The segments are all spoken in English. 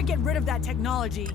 better get rid of that technology.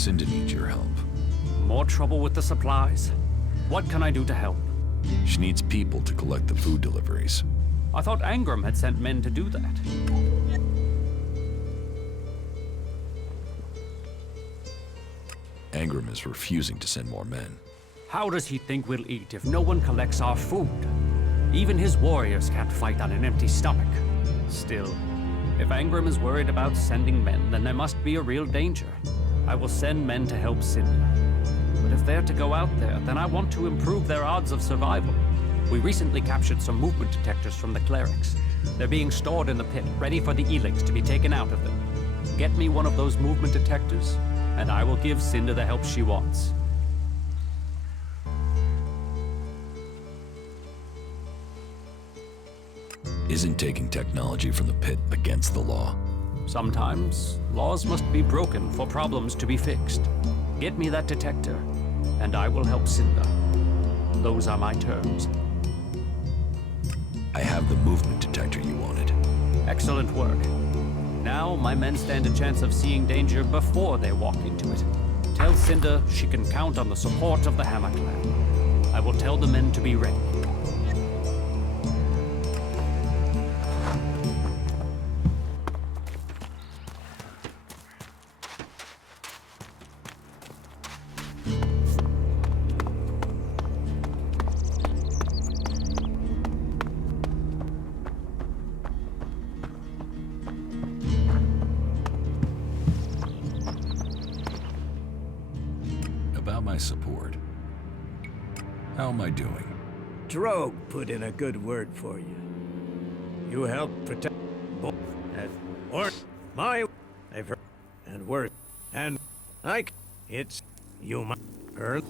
Cinda needs your help. More trouble with the supplies? What can I do to help? She needs people to collect the food deliveries. I thought Angram had sent men to do that. Angram is refusing to send more men. How does he think we'll eat if no one collects our food? Even his warriors can't fight on an empty stomach. Still, if Angram is worried about sending men, then there must be a real danger. I will send men to help Cinda. But if they're to go out there, then I want to improve their odds of survival. We recently captured some movement detectors from the clerics. They're being stored in the pit, ready for the ELEX to be taken out of them. Get me one of those movement detectors, and I will give Cinda the help she wants. Isn't taking technology from the pit against the law? Sometimes, laws must be broken for problems to be fixed. Get me that detector, and I will help Cinda. Those are my terms. I have the movement detector you wanted. Excellent work. Now, my men stand a chance of seeing danger before they walk into it. Tell Cinda she can count on the support of the Hammer Clan. I will tell the men to be ready. About my support. How am I doing? Drogue put in a good word for you. You helped protect both and or my I've heard and worth and it's you might earn.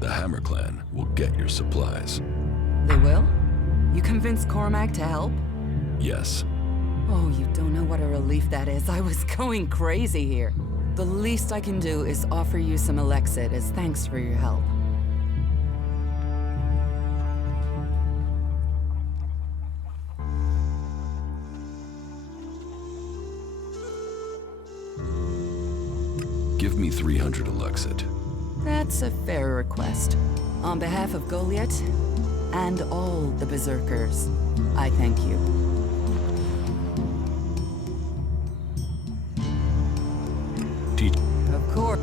The Hammer Clan will get your supplies. They will? You convinced Cormac to help? Yes. Oh, you don't know what a relief that is. I was going crazy here. The least I can do is offer you some Elexit as thanks for your help. Give me 300 Elexit. That's a fair request. On behalf of Goliath, and all the Berserkers, I thank you. Of course.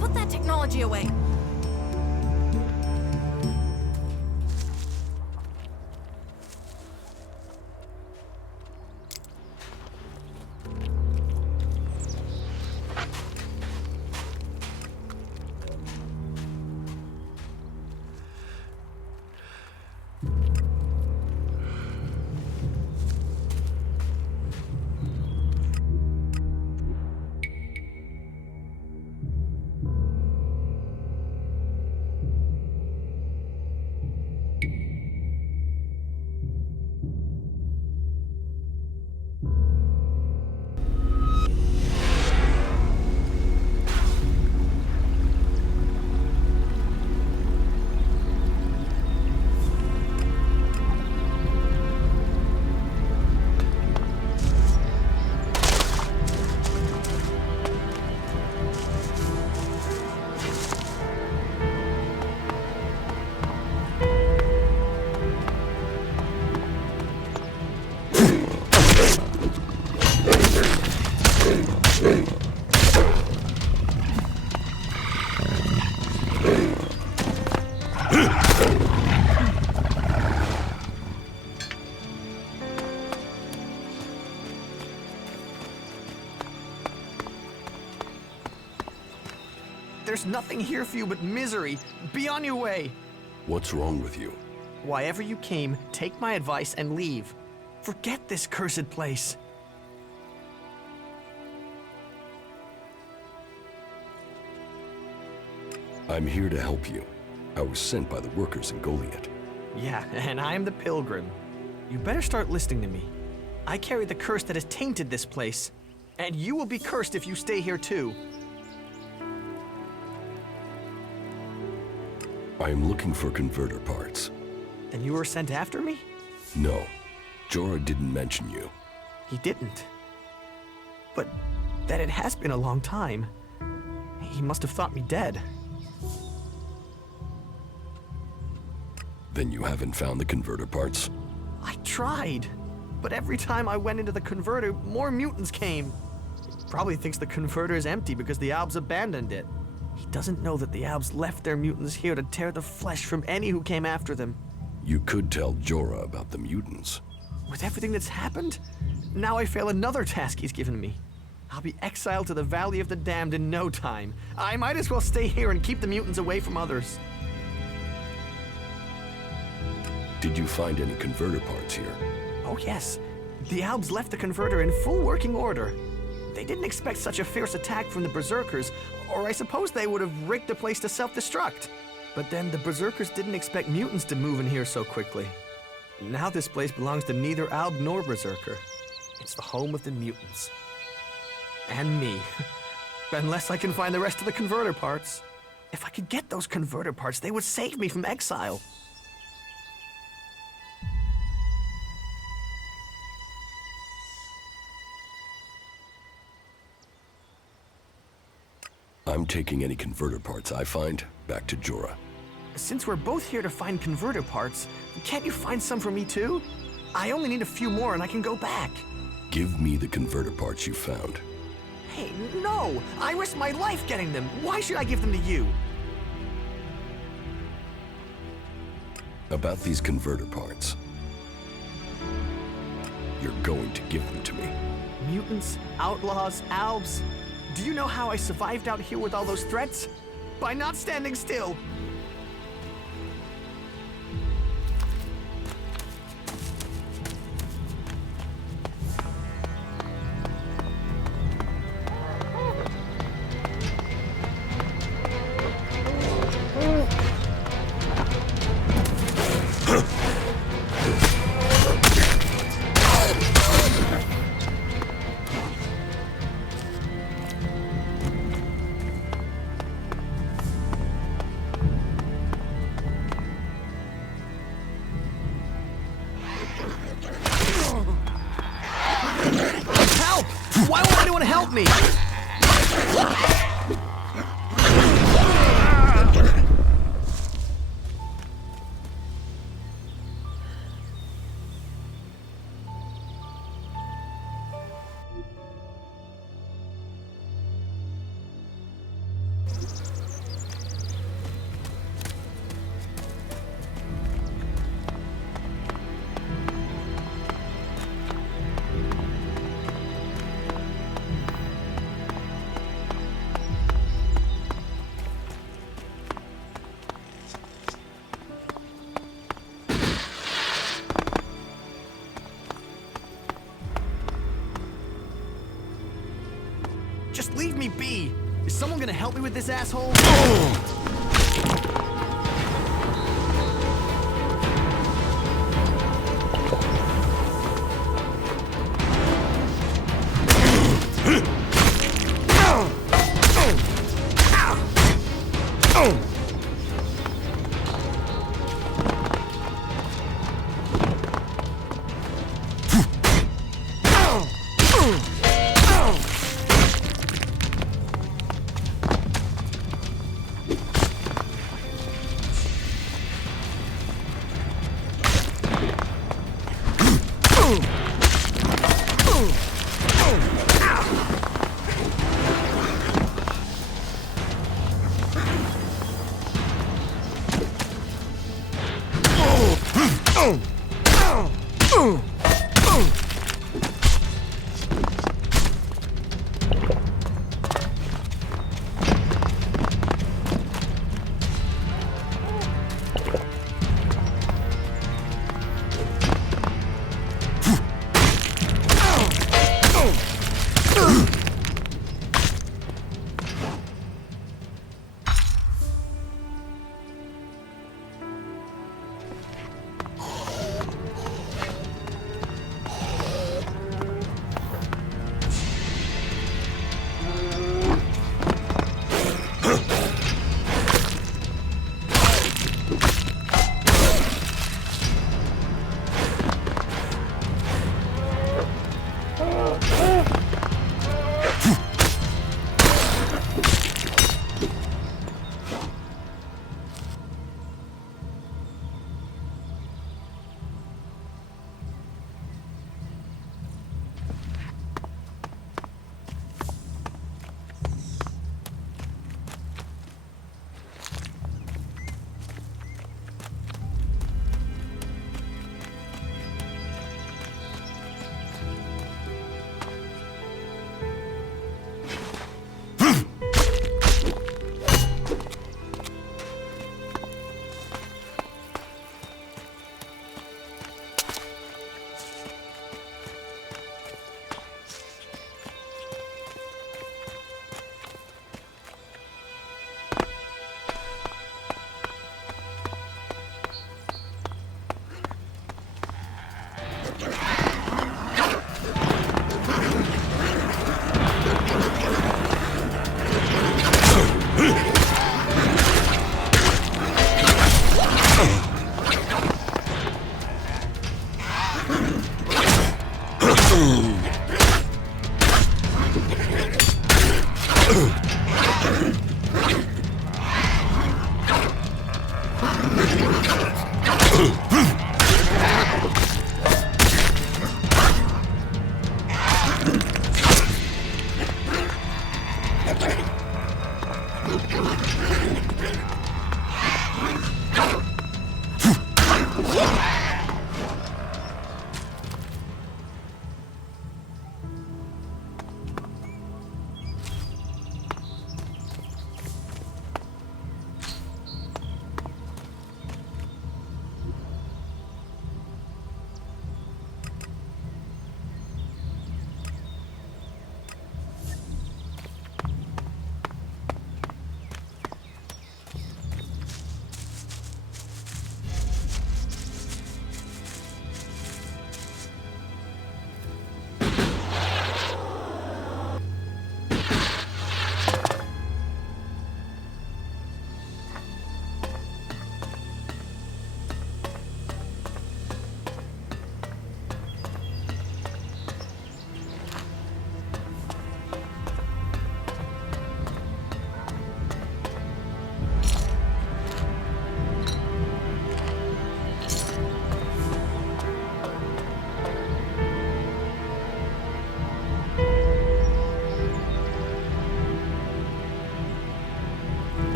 Put that technology away. There's nothing here for you but misery. Be on your way. What's wrong with you? Why ever you came, take my advice and leave. Forget this cursed place. I'm here to help you. I was sent by the workers in Goliath. Yeah, and I am the Pilgrim. You better start listening to me. I carry the curse that has tainted this place. And you will be cursed if you stay here too. I am looking for converter parts. Then you were sent after me? No, Jorah didn't mention you. He didn't. But that it has been a long time. He must have thought me dead. Then you haven't found the converter parts? I tried. But every time I went into the converter, more mutants came. He probably thinks the converter is empty because the Albs abandoned it. He doesn't know that the Albs left their mutants here to tear the flesh from any who came after them. You could tell Jorah about the mutants. With everything that's happened, now I fail another task he's given me. I'll be exiled to the Valley of the Damned in no time. I might as well stay here and keep the mutants away from others. Did you find any converter parts here? Oh yes, the Albs left the converter in full working order. They didn't expect such a fierce attack from the Berserkers, or I suppose they would have rigged the place to self-destruct. But then the Berserkers didn't expect mutants to move in here so quickly. Now this place belongs to neither Alb nor Berserker. It's the home of the mutants. And me. Unless I can find the rest of the converter parts. If I could get those converter parts, they would save me from exile. I'm taking any converter parts I find back to Jorah. Since we're both here to find converter parts, can't you find some for me too? I only need a few more and I can go back. Give me the converter parts you found. Hey, no! I risked my life getting them. Why should I give them to you? About these converter parts. You're going to give them to me. Mutants, outlaws, Albs. Do you know how I survived out here with all those threats? By not standing still. me! Just leave me be! Is someone gonna help me with this asshole?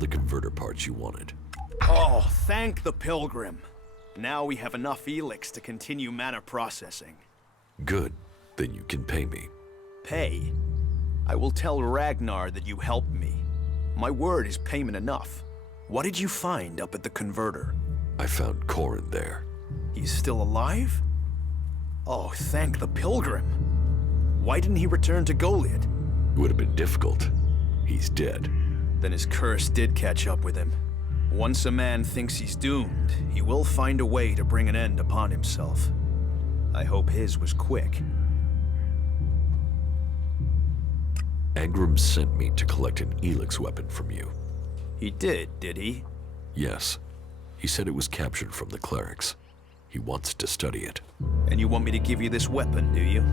the converter parts you wanted. Oh, thank the Pilgrim. Now we have enough ELEX to continue mana processing. Good. Then you can pay me. Pay? I will tell Ragnar that you helped me. My word is payment enough. What did you find up at the converter? I found Corin there. He's still alive? Oh, thank the Pilgrim. Why didn't he return to Goliath? It would have been difficult. He's dead. Then his curse did catch up with him. Once a man thinks he's doomed, he will find a way to bring an end upon himself. I hope his was quick. Angram sent me to collect an ELEX weapon from you. He did he? Yes. He said it was captured from the clerics. He wants to study it. And you want me to give you this weapon, do you?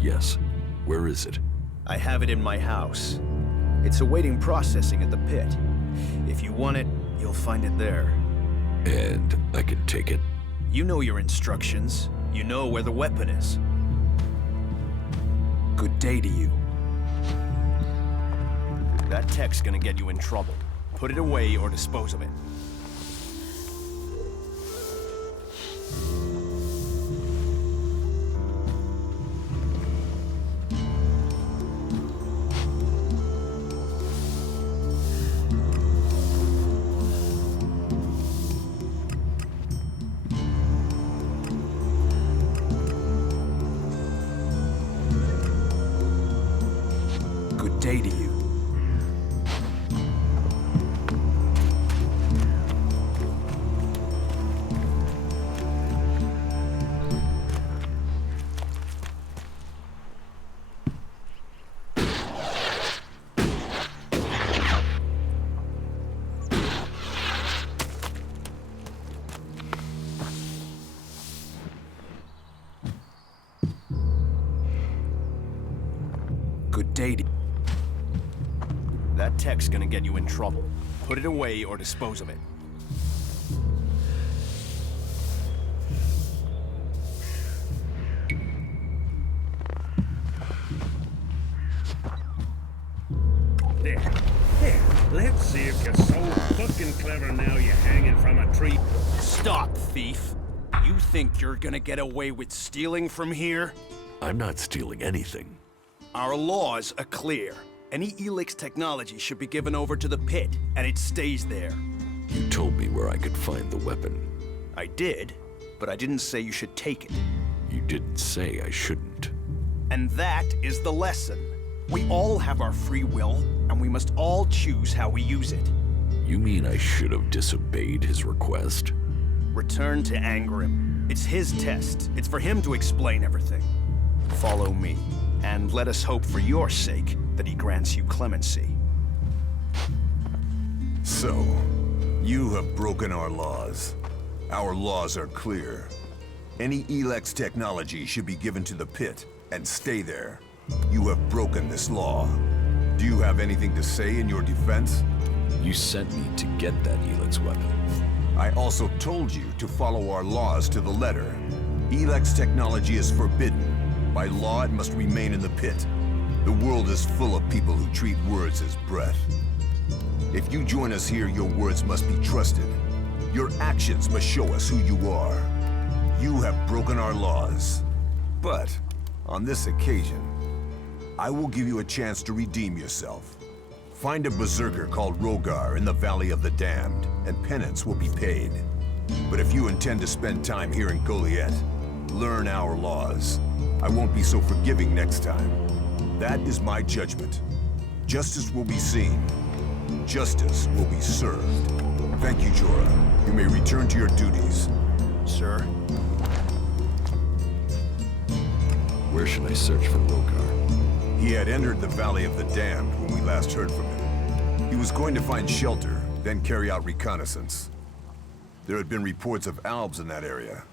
Yes. Where is it? I have it in my house. It's awaiting processing at the pit. If you want it, you'll find it there. And I can take it? You know your instructions. You know where the weapon is. Good day to you. That tech's gonna get you in trouble. Put it away or dispose of it. Good day to you. Good day to you. That tech's gonna get you in trouble. Put it away or dispose of it. There. Let's see if you're so fucking clever now you're hanging from a tree. Stop, thief! You think you're gonna get away with stealing from here? I'm not stealing anything. Our laws are clear. Any ELEX technology should be given over to the pit, and it stays there. You told me where I could find the weapon. I did, but I didn't say you should take it. You didn't say I shouldn't. And that is the lesson. We all have our free will, and we must all choose how we use it. You mean I should have disobeyed his request? Return to Angram. It's his test. It's for him to explain everything. Follow me, and let us hope for your sake that he grants you clemency. So, you have broken our laws. Our laws are clear. Any ELEX technology should be given to the pit and stay there. You have broken this law. Do you have anything to say in your defense? You sent me to get that ELEX weapon. I also told you to follow our laws to the letter. ELEX technology is forbidden. By law, it must remain in the pit. The world is full of people who treat words as breath. If you join us here, your words must be trusted. Your actions must show us who you are. You have broken our laws. But, on this occasion, I will give you a chance to redeem yourself. Find a berserker called Rogar in the Valley of the Damned, and penance will be paid. But if you intend to spend time here in Goliath, learn our laws. I won't be so forgiving next time. That is my judgment. Justice will be seen. Justice will be served. Thank you, Jorah. You may return to your duties. Sir? Where should I search for Rogar? He had entered the Valley of the Damned when we last heard from him. He was going to find shelter, then carry out reconnaissance. There had been reports of Albs in that area.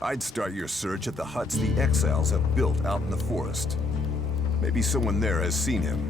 I'd start your search at the huts the exiles have built out in the forest. Maybe someone there has seen him.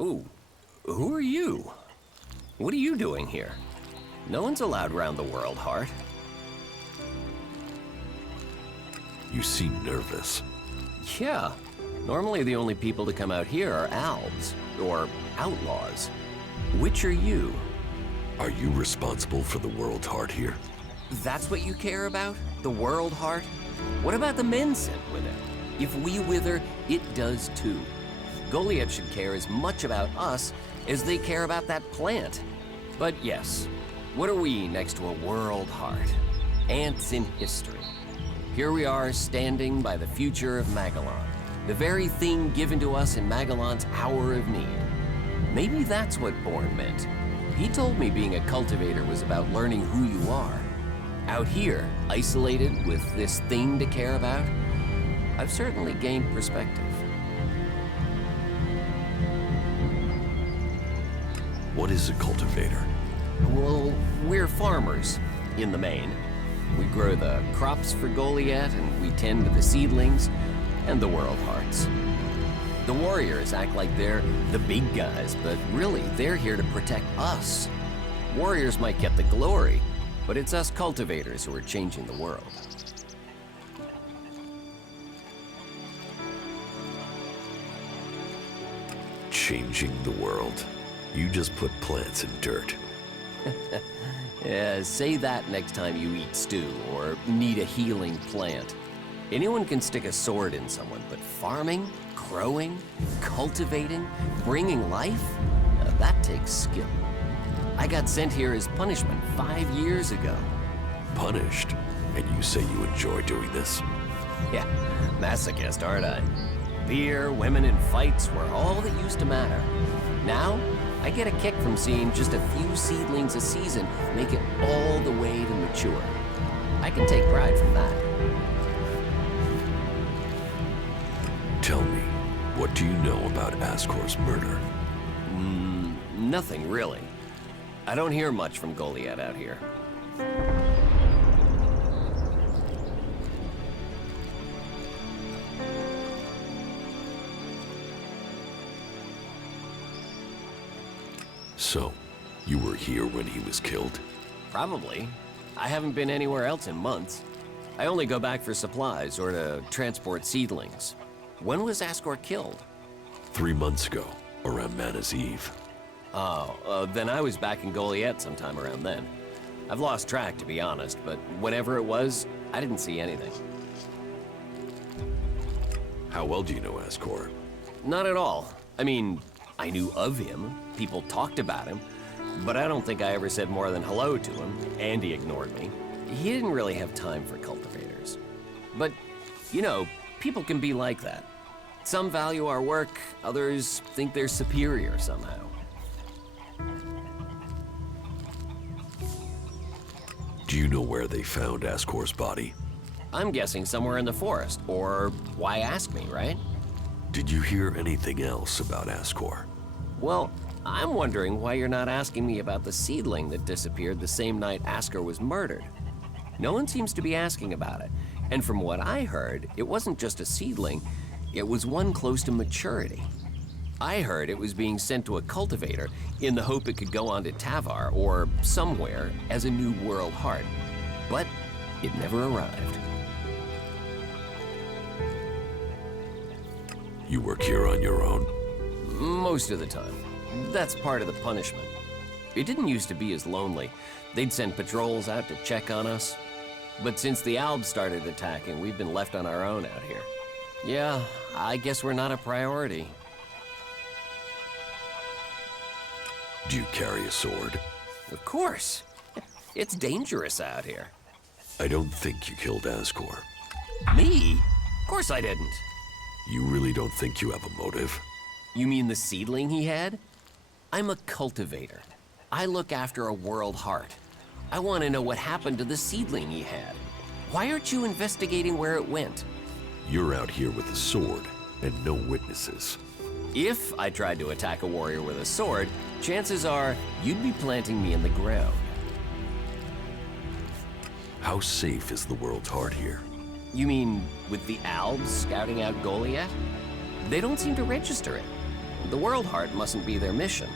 Ooh, who are you? What are you doing here? No one's allowed around the world, Hart. You seem nervous. Yeah. Normally the only people to come out here are Albs, or outlaws. Which are you? Are you responsible for the world, Hart, here? That's what you care about? The world, Hart? What about the men sent with it? If we wither, it does too. Goliath should care as much about us as they care about that plant. But yes, what are we next to a world, Hart? Ants in history. Here we are standing by the future of Magellan, the very thing given to us in Magellan's hour of need. Maybe that's what Bourne meant. He told me being a cultivator was about learning who you are. Out here, isolated with this thing to care about, I've certainly gained perspective. What is a cultivator? Well, we're farmers, in the main. We grow the crops for Goliath, and we tend to the seedlings and the world hearts. The warriors act like they're the big guys, but really, they're here to protect us. Warriors might get the glory, but it's us cultivators who are changing the world. Changing the world. You just put plants in dirt. Yeah, say that next time you eat stew or need a healing plant. Anyone can stick a sword in someone, but farming, growing, cultivating, bringing life, that takes skill. I got sent here as punishment 5 years ago. Punished? And you say you enjoy doing this? Yeah, masochist, aren't I? Beer, women, and fights were all that used to matter. Now, I get a kick from seeing just a few seedlings a season make it all the way to mature. I can take pride from that. Tell me, what do you know about Ascor's murder? Nothing really. I don't hear much from Goliath out here. So, you were here when he was killed? Probably. I haven't been anywhere else in months. I only go back for supplies or to transport seedlings. When was Ascor killed? 3 months ago, around Mana's Eve. Oh, then I was back in Goliath sometime around then. I've lost track, to be honest, but whenever it was, I didn't see anything. How well do you know Ascor? Not at all. I mean, I knew of him, people talked about him, but I don't think I ever said more than hello to him, and he ignored me. he didn't really have time for cultivators. But, you know, people can be like that. Some value our work, others think they're superior somehow. Do you know where they found Ascor's body? I'm guessing somewhere in the forest, or why ask me, right? Did you hear anything else about Ascor? Well, I'm wondering why you're not asking me about the seedling that disappeared the same night Ascor was murdered. No one seems to be asking about it, and from what I heard, it wasn't just a seedling, it was one close to maturity. I heard it was being sent to a cultivator in the hope it could go on to Tavar or somewhere as a new world heart. But it never arrived. You work here on your own? Most of the time. That's part of the punishment. It didn't used to be as lonely. They'd send patrols out to check on us. But since the Albs started attacking, we've been left on our own out here. Yeah, I guess we're not a priority. Do you carry a sword? Of course. It's dangerous out here. I don't think you killed Ascor. Me? Of course I didn't. You really don't think you have a motive? You mean the seedling he had? I'm a cultivator. I look after a world heart. I want to know what happened to the seedling he had. Why aren't you investigating where it went? You're out here with a sword and no witnesses. If I tried to attack a warrior with a sword, chances are you'd be planting me in the ground. How safe is the world's heart here? You mean with the Albs scouting out Goliath? They don't seem to register it. The World Heart mustn't be their mission,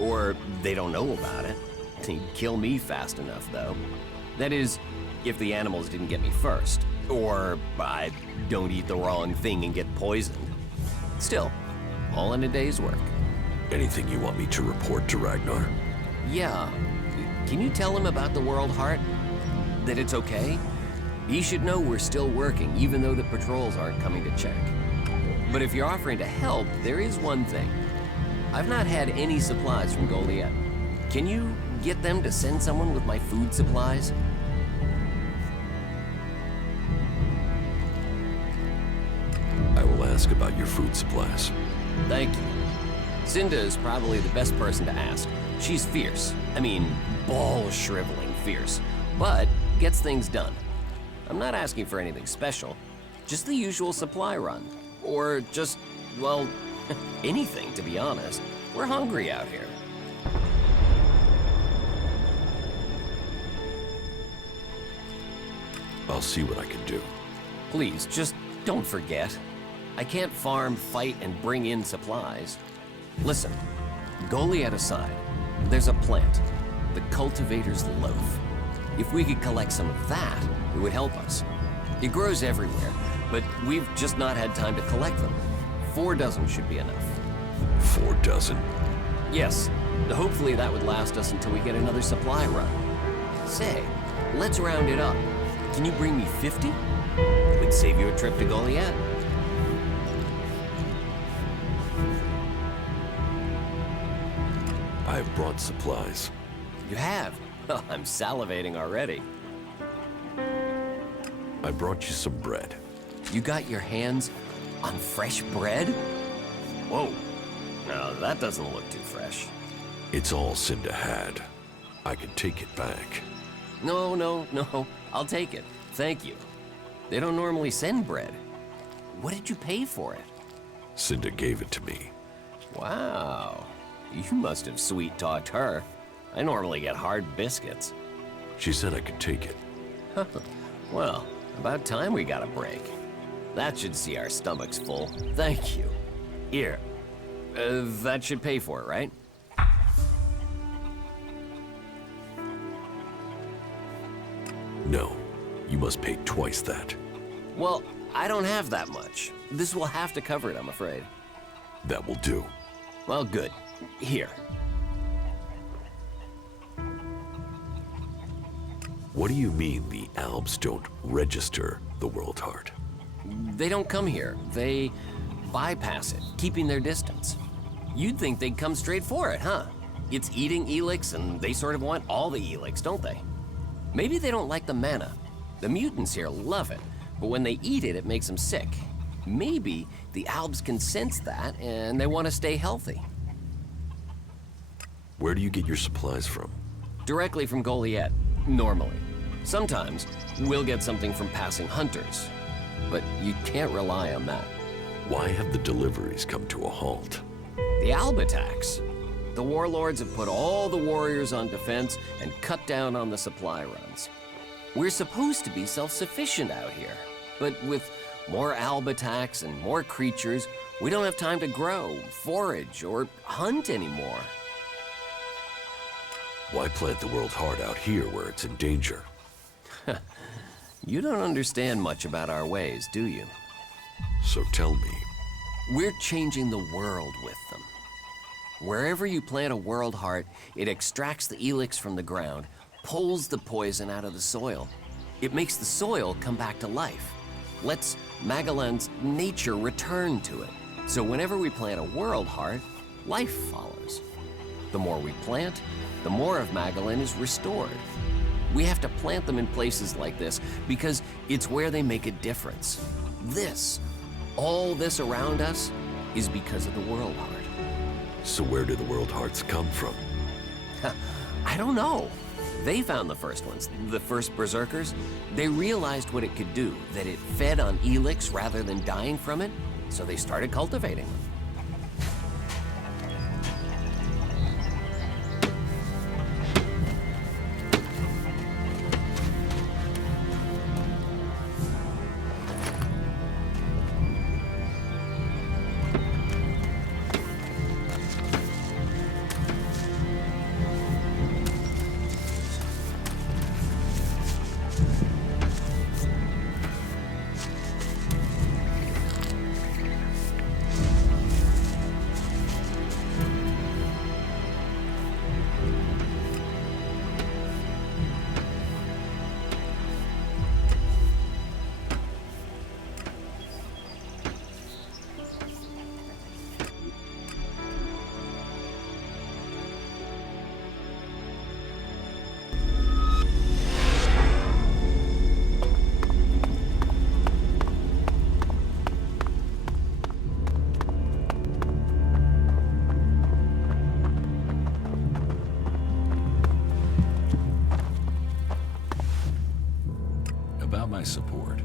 or they don't know about it. They'd kill me fast enough, though. That is, if the animals didn't get me first, or I don't eat the wrong thing and get poisoned. Still, all in a day's work. Anything you want me to report to Ragnar? Yeah. Can you tell him about the World Heart? That it's okay? He should know we're still working, even though the patrols aren't coming to check. But if you're offering to help, there is one thing. I've not had any supplies from Goliath. Can you get them to send someone with my food supplies? I will ask about your food supplies. Thank you. Cinda is probably the best person to ask. She's fierce. I mean, ball-shriveling fierce. But gets things done. I'm not asking for anything special. Just the usual supply run. Or just, well, anything, to be honest. We're hungry out here. I'll see what I can do. Please, just don't forget. I can't farm, fight, and bring in supplies. Listen, Goliath aside, there's a plant, the Cultivator's Loaf. If we could collect some of that, it would help us. It grows everywhere, but we've just not had time to collect them. 4 dozen should be enough. 4 dozen? Yes, hopefully that would last us until we get another supply run. Say, let's round it up. Can you bring me 50? It would save you a trip to Goliath. I have brought supplies. You have? Oh, I'm salivating already. I brought you some bread. You got your hands on fresh bread? Whoa. No, that doesn't look too fresh. It's all Cinda had. I can take it back. No. I'll take it. Thank you. They don't normally send bread. What did you pay for it? Cinda gave it to me. Wow. You must have sweet-talked her. I normally get hard biscuits. She said I could take it. Well, about time we got a break. That should see our stomachs full. Thank you. Here. That should pay for it, right? No. You must pay twice that. Well, I don't have that much. This will have to cover it, I'm afraid. That will do. Well, good. Here. What do you mean the Albs don't register the World Heart? They don't come here. They bypass it, keeping their distance. You'd think they'd come straight for it, huh? It's eating ELEX, and they sort of want all the ELEX, don't they? Maybe they don't like the mana. The mutants here love it, but when they eat it, it makes them sick. Maybe the Albs can sense that, and they want to stay healthy. Where do you get your supplies from? Directly from Goliath, normally. Sometimes, we'll get something from passing hunters, but you can't rely on that. Why have the deliveries come to a halt? The Alb attacks. The warlords have put all the warriors on defense and cut down on the supply runs. We're supposed to be self-sufficient out here, but with more Alb attacks and more creatures, we don't have time to grow, forage, or hunt anymore. Why plant the world hard out here where it's in danger? You don't understand much about our ways, do you? So tell me. We're changing the world with them. Wherever you plant a world heart, it extracts the ELEX from the ground, pulls the poison out of the soil. It makes the soil come back to life, lets Magellan's nature return to it. So whenever we plant a world heart, life follows. The more we plant, the more of Magellan is restored. We have to plant them in places like this because it's where they make a difference. All this around us, is because of the world heart. So where do the world hearts come from? I don't know. They found the first ones, the first berserkers. They realized what it could do, that it fed on ELEX rather than dying from it, so they started cultivating them. About my support.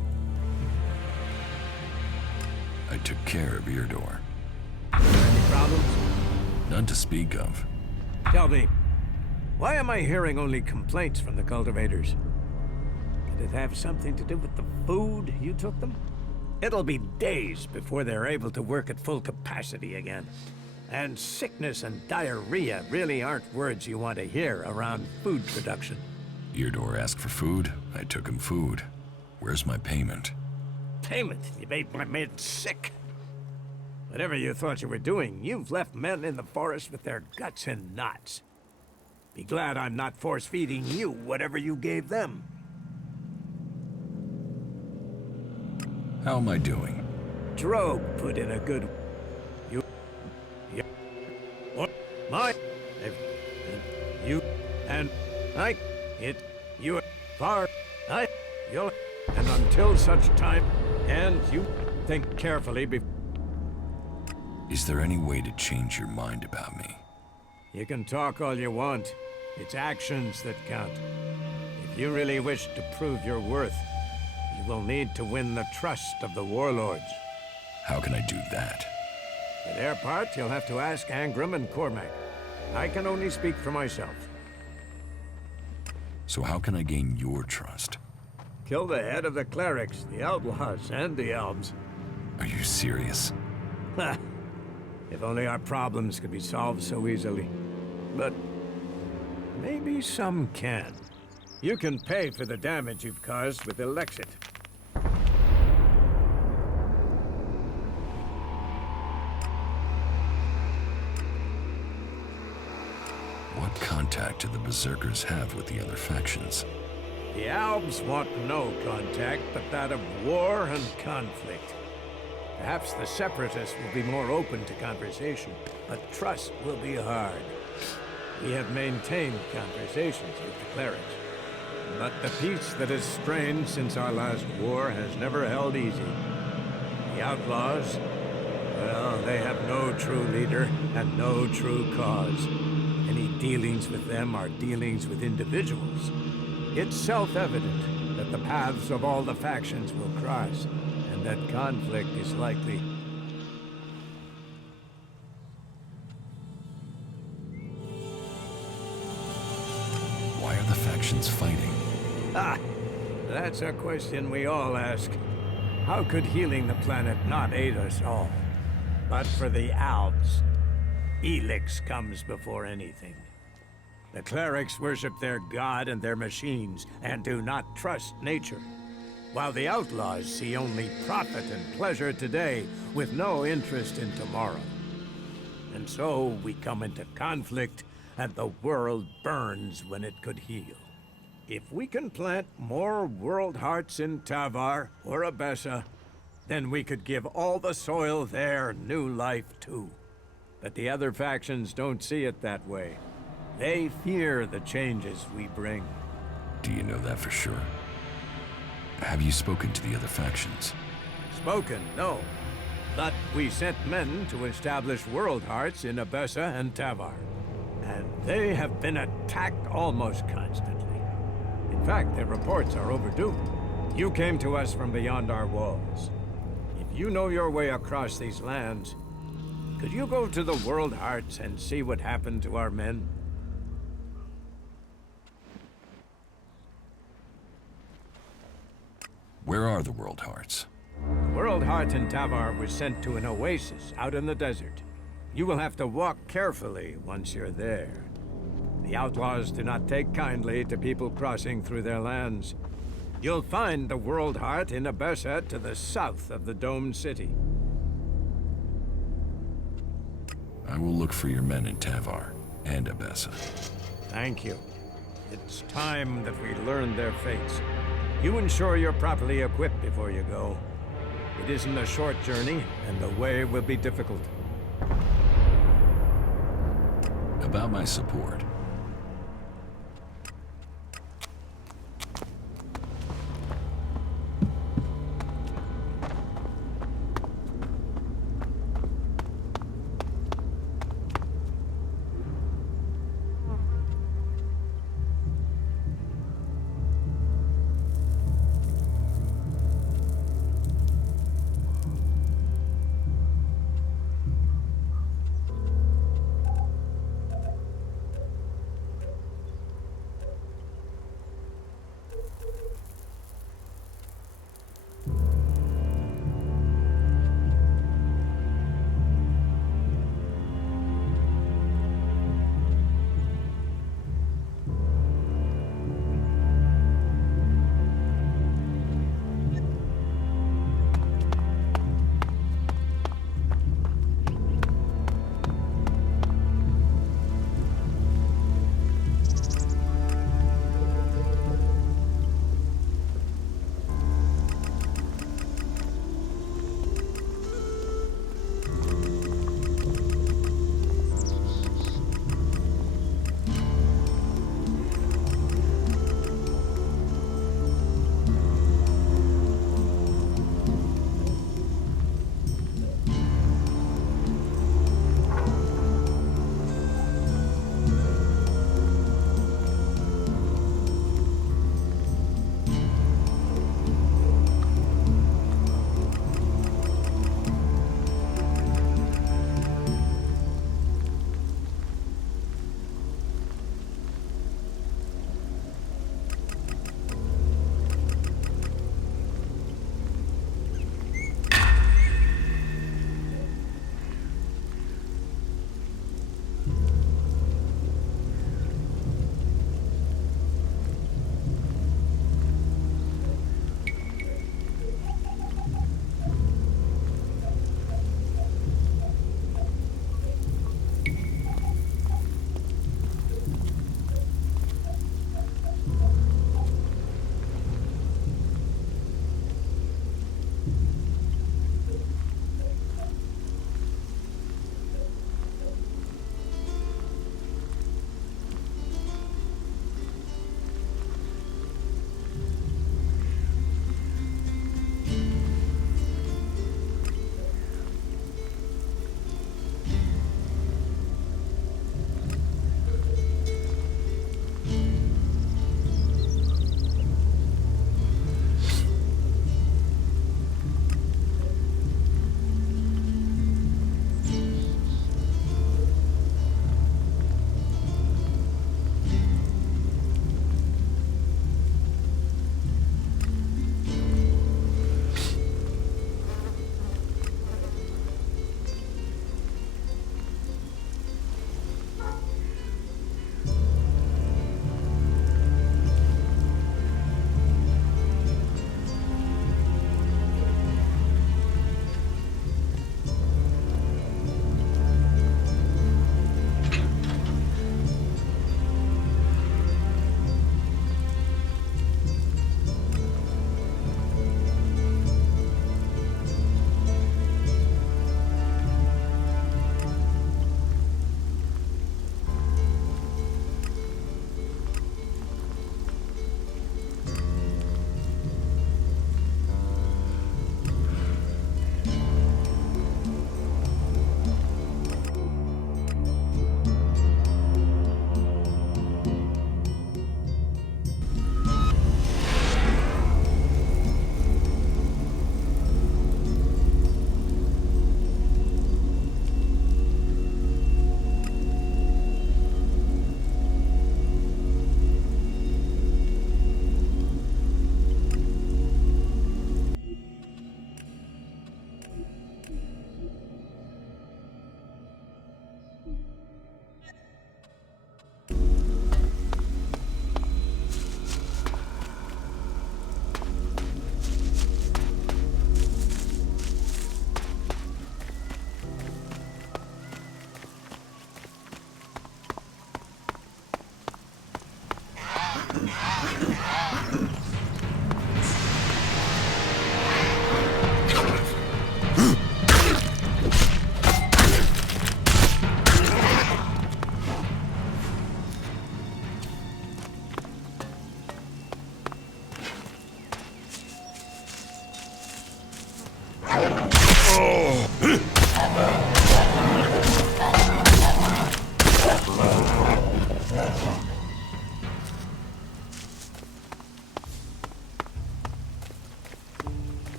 I took care of your door. Any problems? None to speak of. Tell me, why am I hearing only complaints from the cultivators? Did it have something to do with the food you took them? It'll be days before they're able to work at full capacity again. And sickness and diarrhea really aren't words you want to hear around food production. Eardor asked for food, I took him food. Where's my payment? Payment? You made my men sick. Whatever you thought you were doing, you've left men in the forest with their guts in knots. Be glad I'm not force-feeding you whatever you gave them. How am I doing? Drogue put in a good... And until such time, and you think carefully before... Is there any way to change your mind about me? You can talk all you want. It's actions that count. If you really wish to prove your worth, you will need to win the trust of the warlords. How can I do that? For their part, you'll have to ask Angram and Cormac. I can only speak for myself. So how can I gain your trust? Kill the head of the clerics, the outlaws, and the elves. Are you serious? Ha! If only our problems could be solved so easily. But maybe some can. You can pay for the damage you've caused with ELEX. What contact do the Berserkers have with the other factions? The Albs want no contact but that of war and conflict. Perhaps the Separatists will be more open to conversation, but trust will be hard. We have maintained conversations with the clerics. But the peace that has strained since our last war has never held easy. The outlaws, well, they have no true leader and no true cause. Any dealings with them are dealings with individuals. It's self-evident that the paths of all the factions will cross, and that conflict is likely. Why are the factions fighting? Ah, that's a question we all ask. How could healing the planet not aid us all? But for the Alps, ELEX comes before anything. The clerics worship their god and their machines, and do not trust nature. While the outlaws see only profit and pleasure today, with no interest in tomorrow. And so we come into conflict, and the world burns when it could heal. If we can plant more world hearts in Tavar or Abessa, then we could give all the soil there new life too. But the other factions don't see it that way. They fear the changes we bring. Do you know that for sure? Have you spoken to the other factions? Spoken, no. But we sent men to establish world hearts in Abessa and Tavar. And they have been attacked almost constantly. In fact, their reports are overdue. You came to us from beyond our walls. If you know your way across these lands, could you go to the World Hearts and see what happened to our men? Where are the World Hearts? The World Heart in Tavar was sent to an oasis out in the desert. You will have to walk carefully once you're there. The outlaws do not take kindly to people crossing through their lands. You'll find the World Heart in Abessa to the south of the domed city. I will look for your men in Tavar and Abessa. Thank you. It's time that we learn their fates. You ensure you're properly equipped before you go. It isn't a short journey, and the way will be difficult. About my support.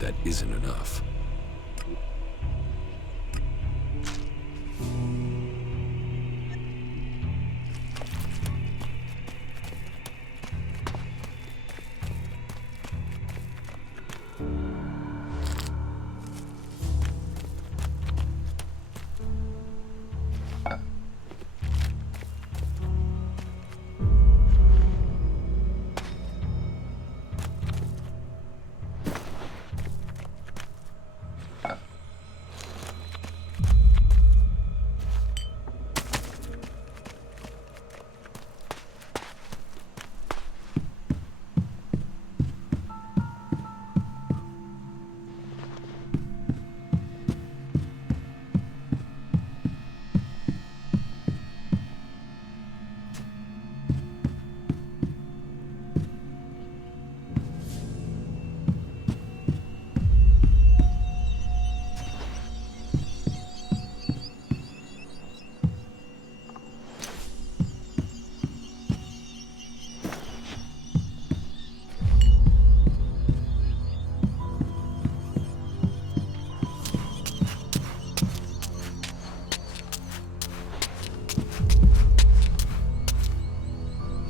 That isn't enough.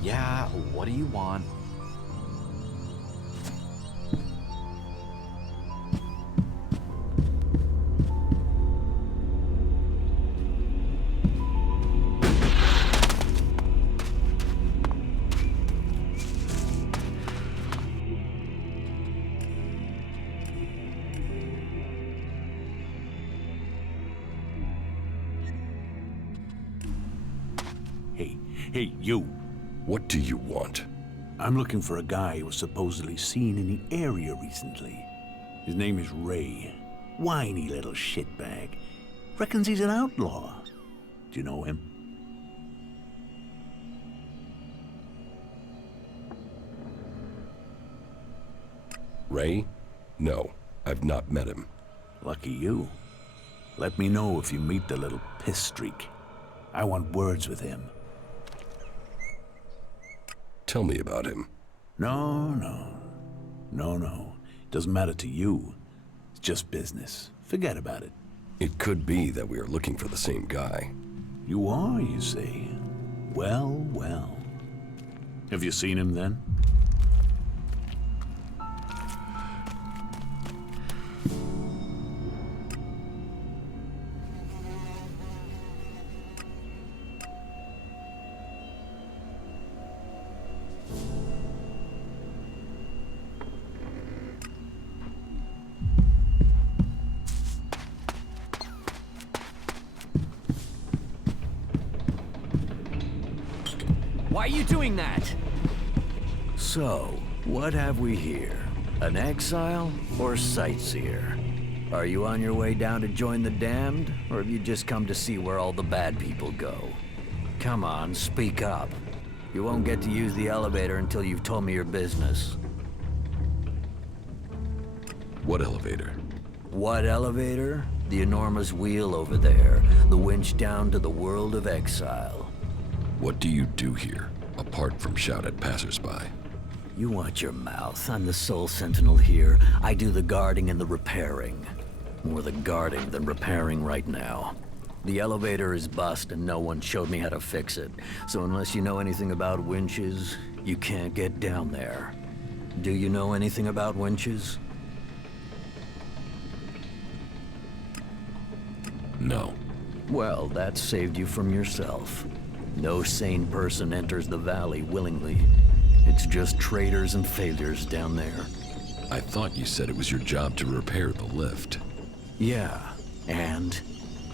Yeah, what do you want? Hey, you. What do you want? I'm looking for a guy who was supposedly seen in the area recently. His name is Ray. Whiny little shitbag. Reckons he's an outlaw. Do you know him? Ray? No, I've not met him. Lucky you. Let me know if you meet the little piss streak. I want words with him. Tell me about him. No. Doesn't matter to you. It's just business. Forget about it. It could be that we are looking for the same guy. You are, you say? Well. Have you seen him then? Why are you doing that? So, what have we here? An exile or sightseer? Are you on your way down to join the damned, or have you just come to see where all the bad people go? Come on, speak up. You won't get to use the elevator until you've told me your business. What elevator? What elevator? The enormous wheel over there. The winch down to the world of exile. What do you do here, apart from shout at passersby? You watch your mouth. I'm the sole sentinel here. I do the guarding and the repairing. More the guarding than repairing right now. The elevator is bust and no one showed me how to fix it. So unless you know anything about winches, you can't get down there. Do you know anything about winches? No. Well, that saved you from yourself. No sane person enters the valley willingly. It's just traitors and failures down there. I thought you said it was your job to repair the lift. Yeah, and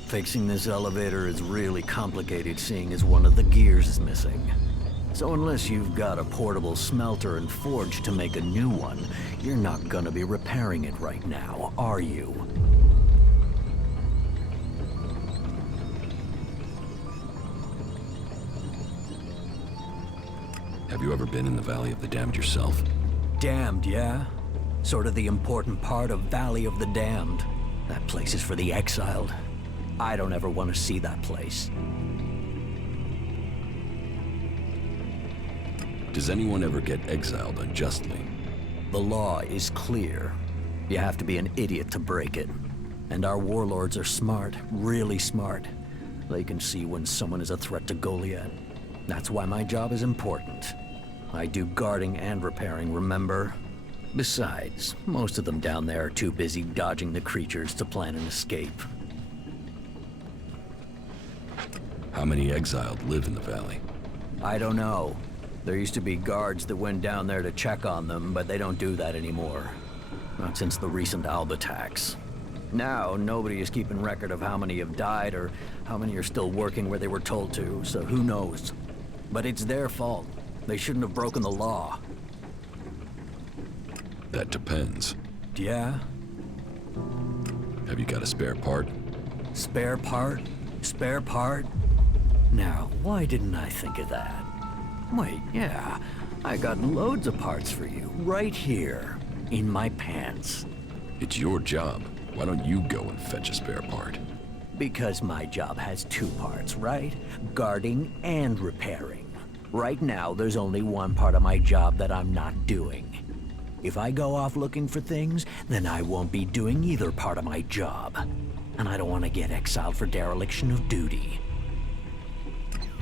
fixing this elevator is really complicated seeing as one of the gears is missing. So unless you've got a portable smelter and forge to make a new one, you're not gonna be repairing it right now, are you? Have you ever been in the Valley of the Damned yourself? Damned, yeah? Sort of the important part of Valley of the Damned. That place is for the exiled. I don't ever want to see that place. Does anyone ever get exiled unjustly? The law is clear. You have to be an idiot to break it. And our warlords are smart, really smart. They can see when someone is a threat to Goliath. That's why my job is important. I do guarding and repairing, remember? Besides, most of them down there are too busy dodging the creatures to plan an escape. How many exiled live in the valley? I don't know. There used to be guards that went down there to check on them, but they don't do that anymore. Not since the recent Alb attacks. Now, nobody is keeping record of how many have died or how many are still working where they were told to, so who knows? But it's their fault. They shouldn't have broken the law. That depends. Yeah? Have you got a spare part? Spare part? Spare part? Now, why didn't I think of that? Wait, yeah. I got loads of parts for you, right here, in my pants. It's your job. Why don't you go and fetch a spare part? Because my job has two parts, right? Guarding and repairing. Right now, there's only one part of my job that I'm not doing. If I go off looking for things, then I won't be doing either part of my job. And I don't want to get exiled for dereliction of duty.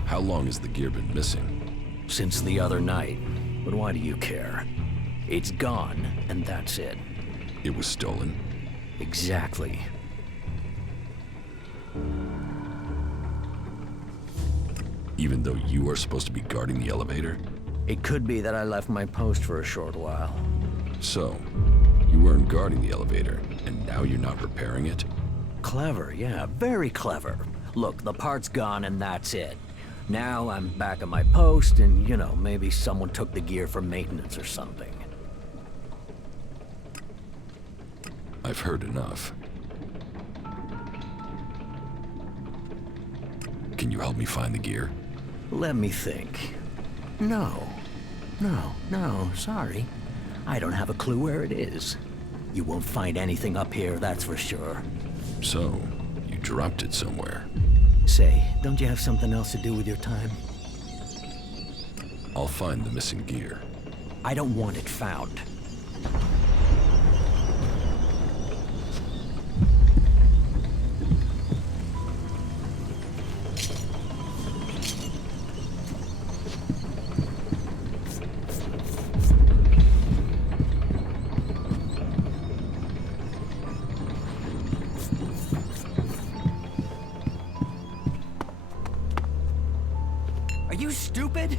How long has the gear been missing? Since the other night. But why do you care? It's gone, and that's it. It was stolen? Exactly. Even though you are supposed to be guarding the elevator? It could be that I left my post for a short while. So, you weren't guarding the elevator, and now you're not repairing it? Clever, yeah, very clever. Look, the part's gone and that's it. Now I'm back at my post and, you know, maybe someone took the gear for maintenance or something. I've heard enough. Can you help me find the gear? Let me think. No, sorry. I don't have a clue where it is. You won't find anything up here, that's for sure. So, you dropped it somewhere. Say, don't you have something else to do with your time? I'll find the missing gear. I don't want it found. Are you stupid?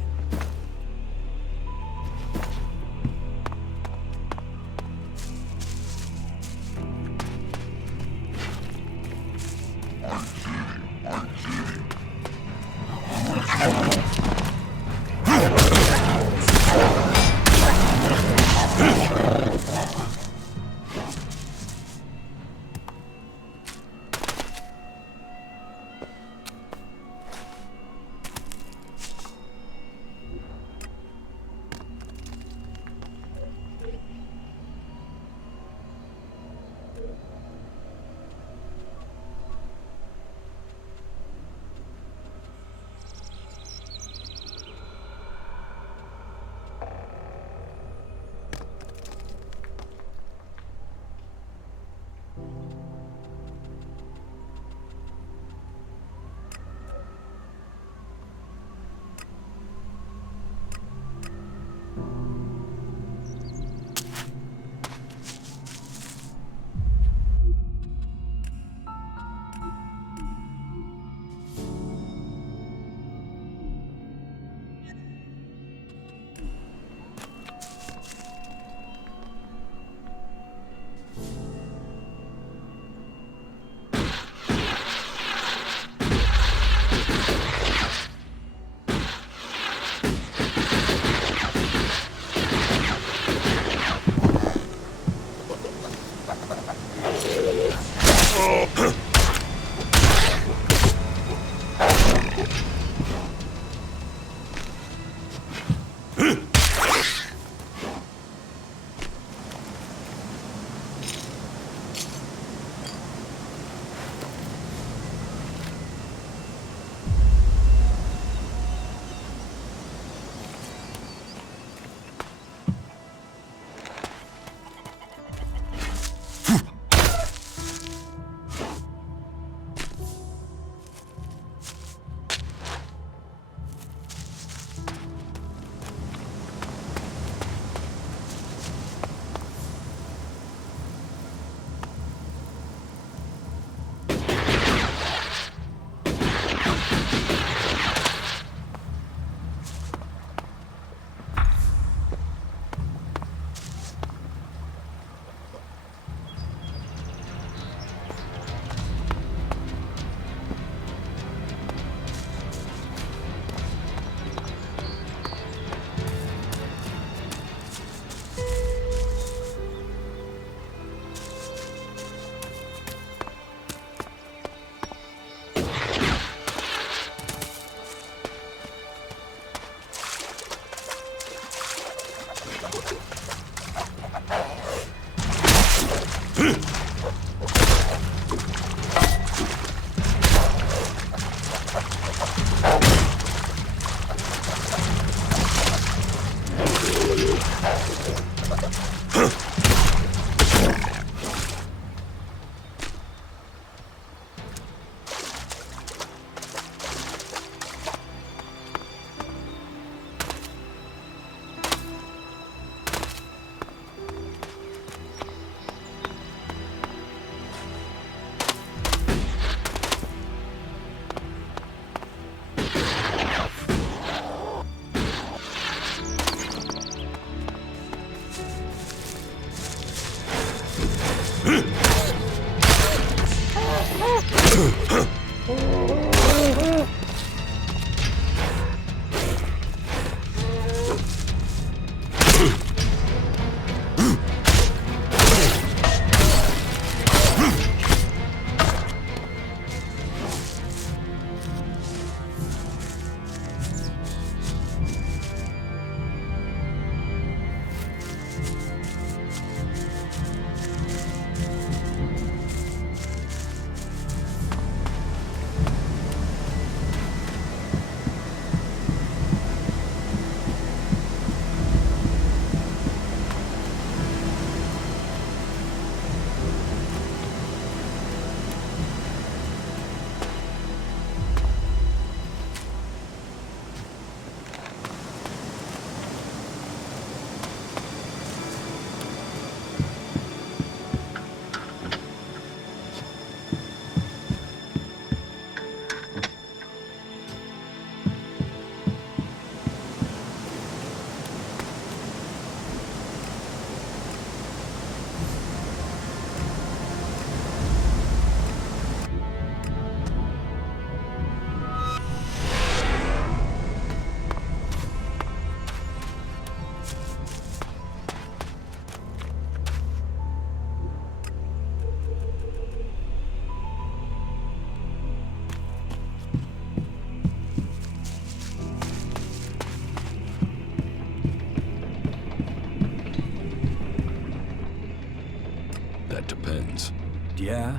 Yeah?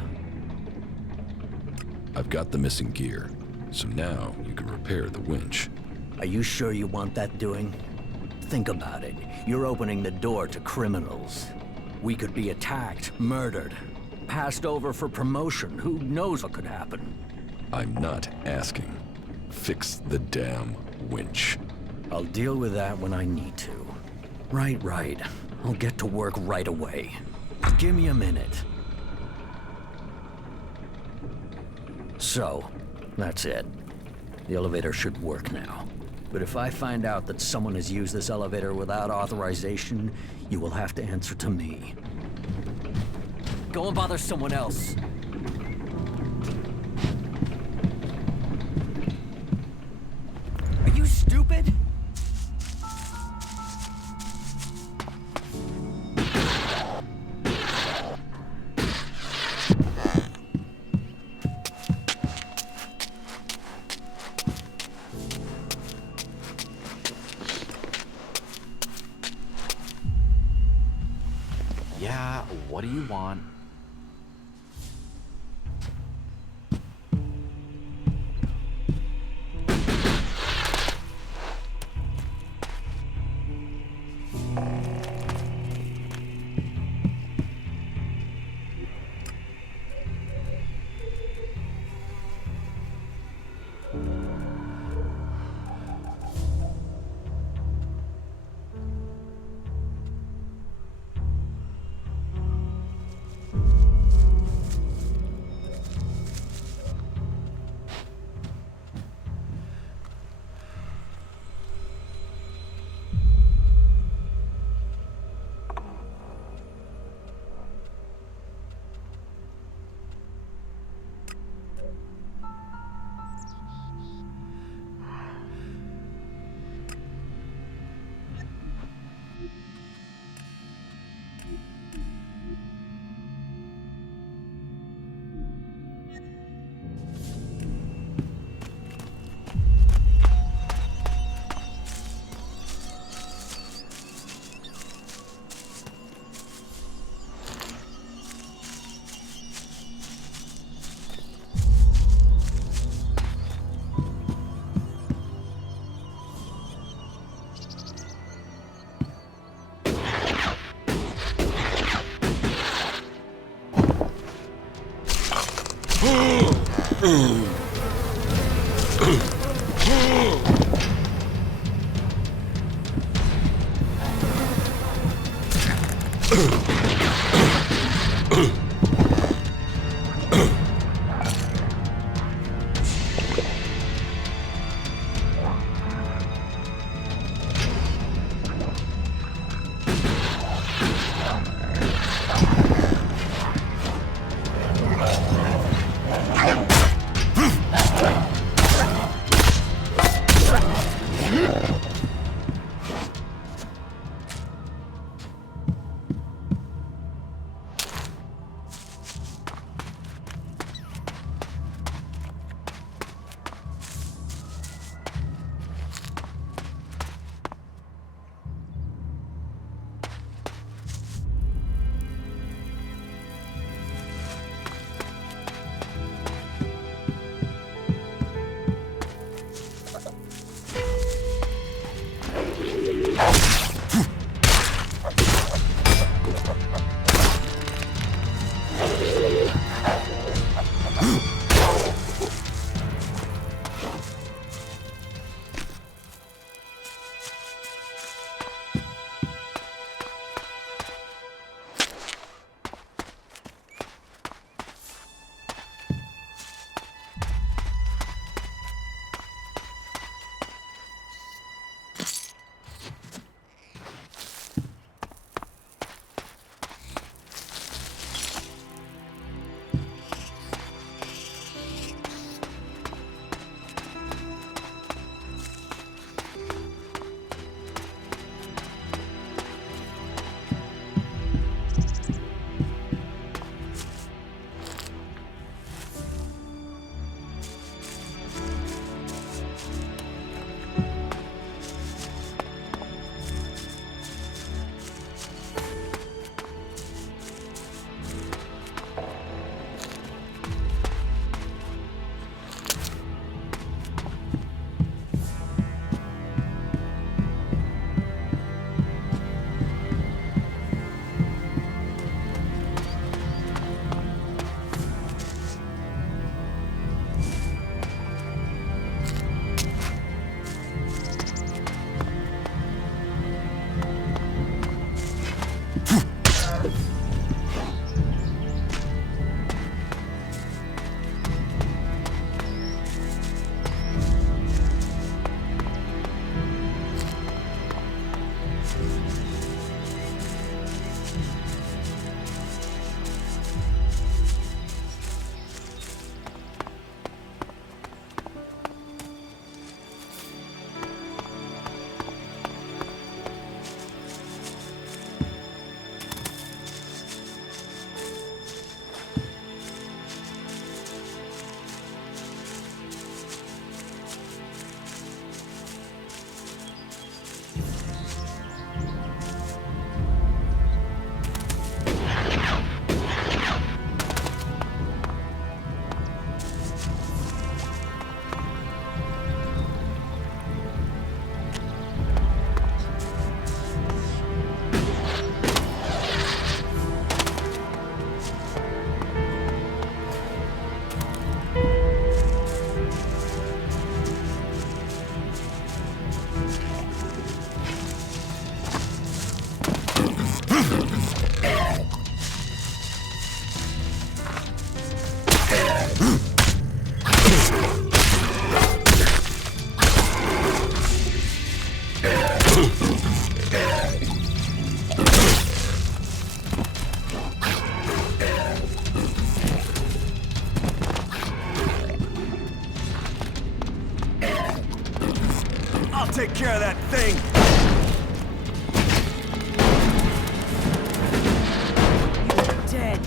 I've got the missing gear, so now you can repair the winch. Are you sure you want that doing? Think about it. You're opening the door to criminals. We could be attacked, murdered, passed over for promotion. Who knows what could happen? I'm not asking. Fix the damn winch. I'll deal with that when I need to. Right. I'll get to work right away. Give me a minute. So, that's it. The elevator should work now. But if I find out that someone has used this elevator without authorization, you will have to answer to me. Go and bother someone else. Are you stupid? Yeah, what do you want? I'll take care of that thing! You're dead.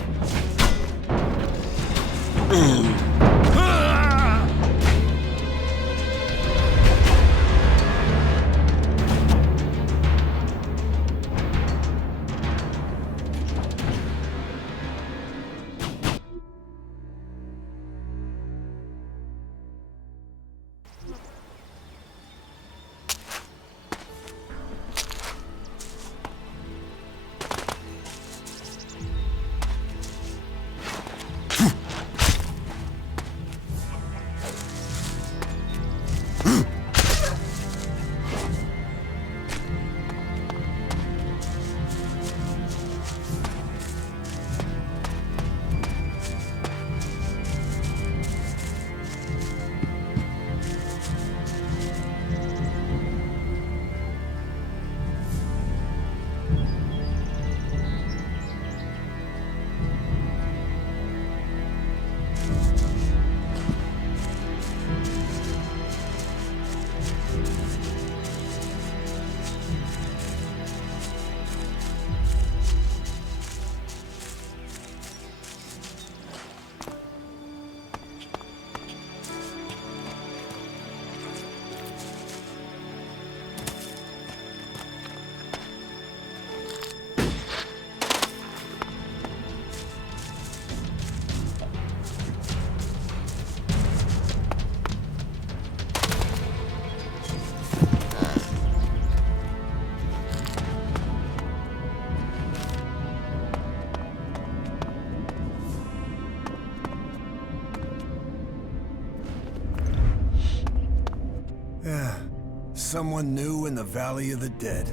Someone new in the Valley of the Dead.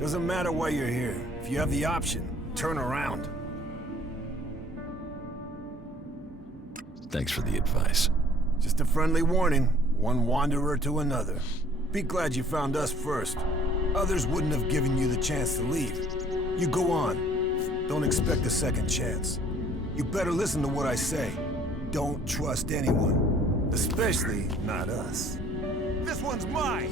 Doesn't matter why you're here. If you have the option, turn around. Thanks for the advice. Just a friendly warning. One wanderer to another. Be glad you found us first. Others wouldn't have given you the chance to leave. You go on. Don't expect a second chance. You better listen to what I say. Don't trust anyone. Especially not us. This one's mine!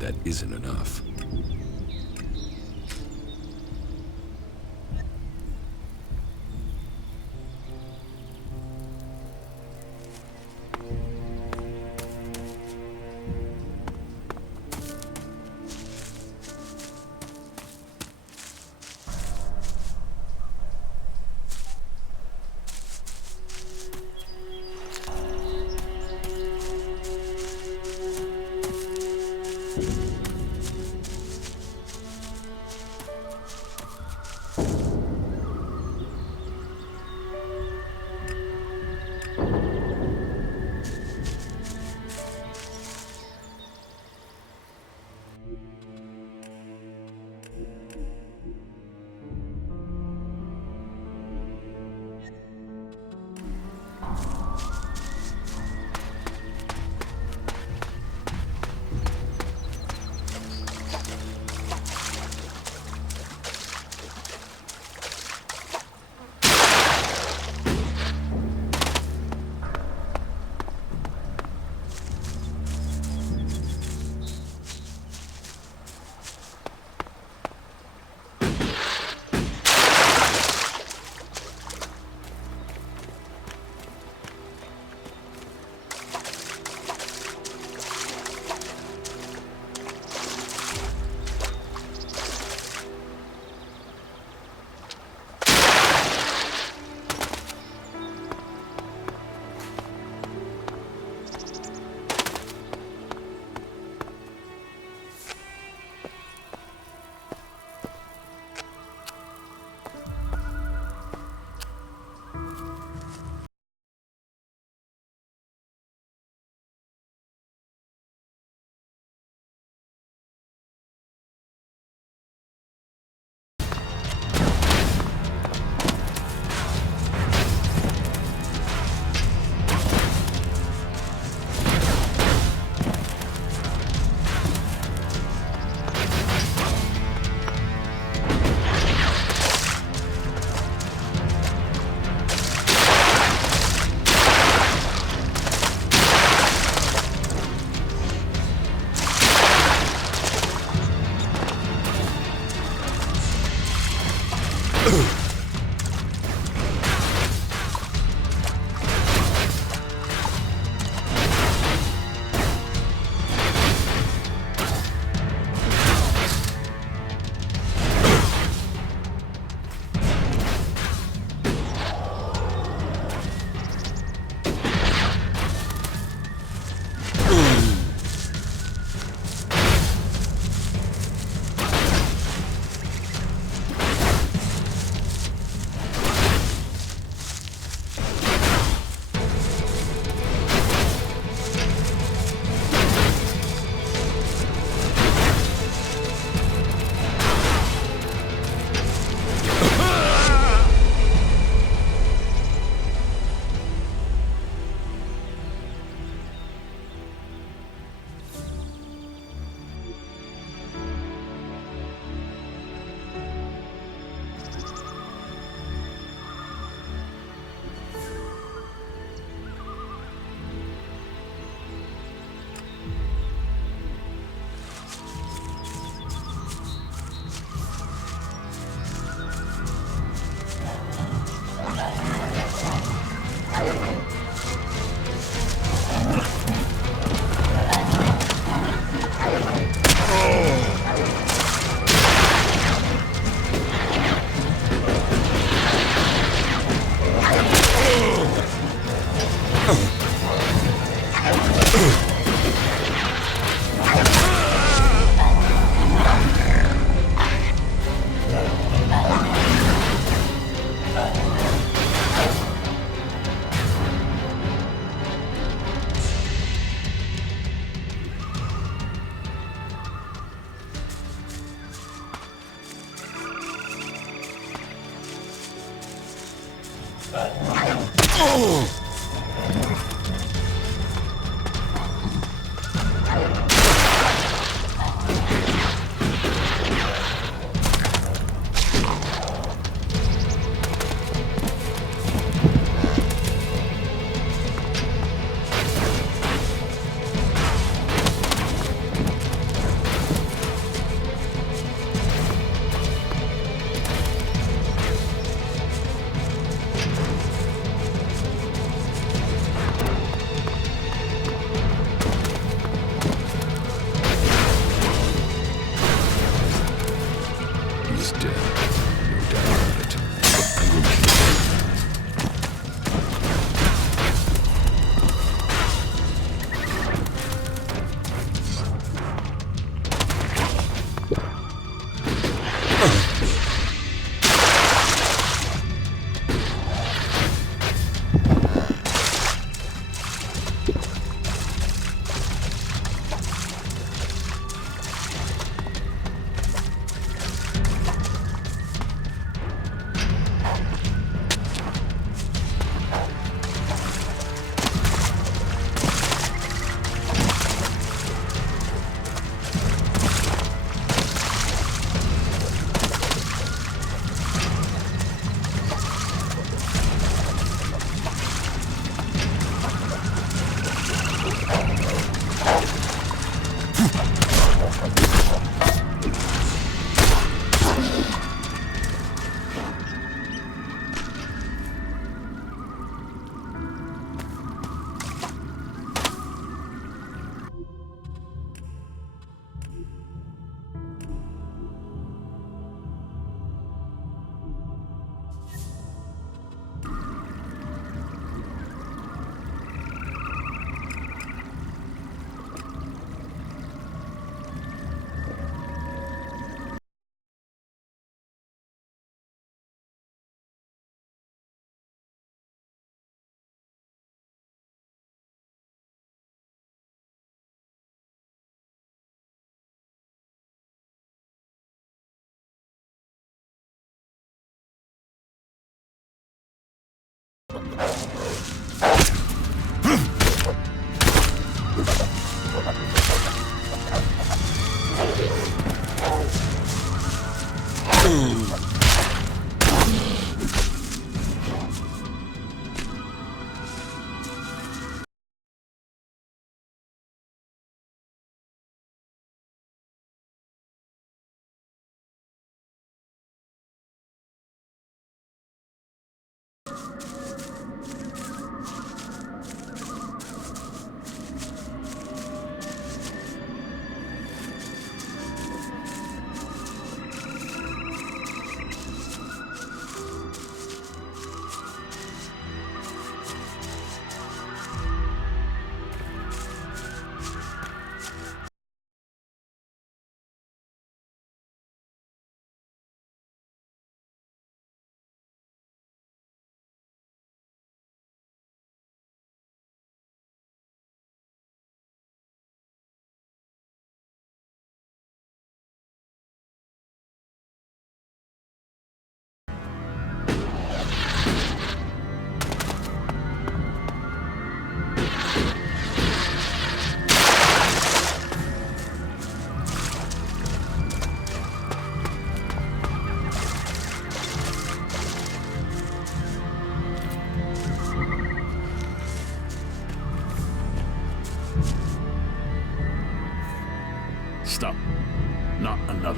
That isn't enough.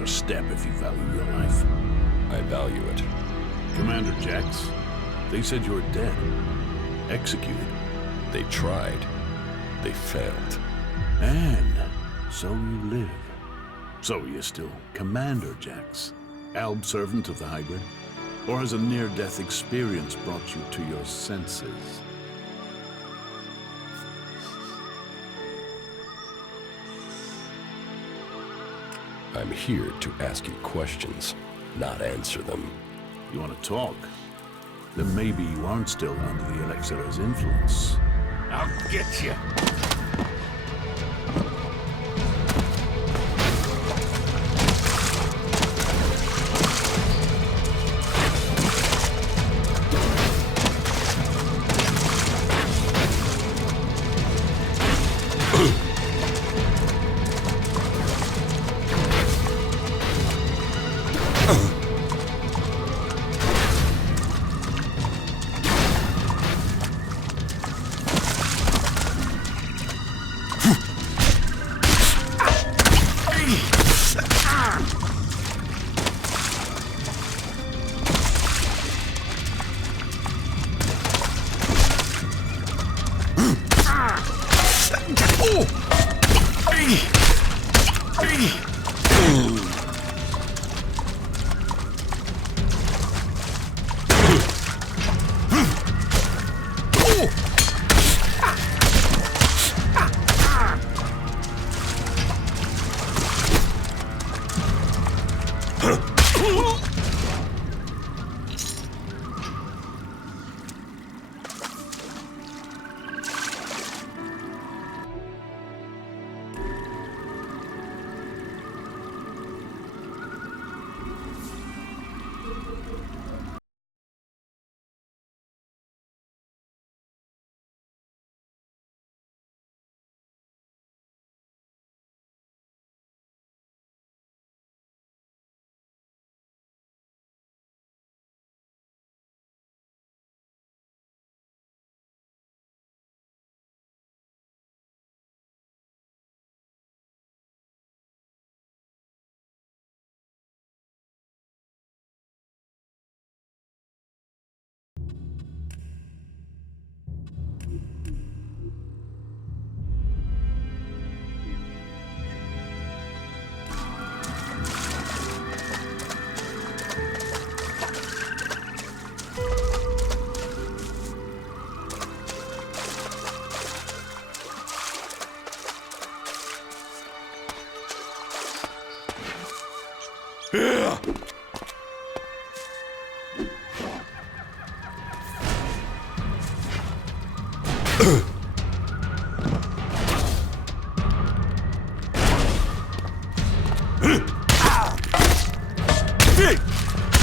extra step if you value your life. I value it. Commander Jax, they said you were dead. Executed. They tried. They failed. And so you live. So you're still Commander Jax, Alb servant of the hybrid? Or has a near-death experience brought you to your senses? I'm here to ask you questions, not answer them. You want to talk? Then maybe you aren't still under the Elixir's influence. I'll get you!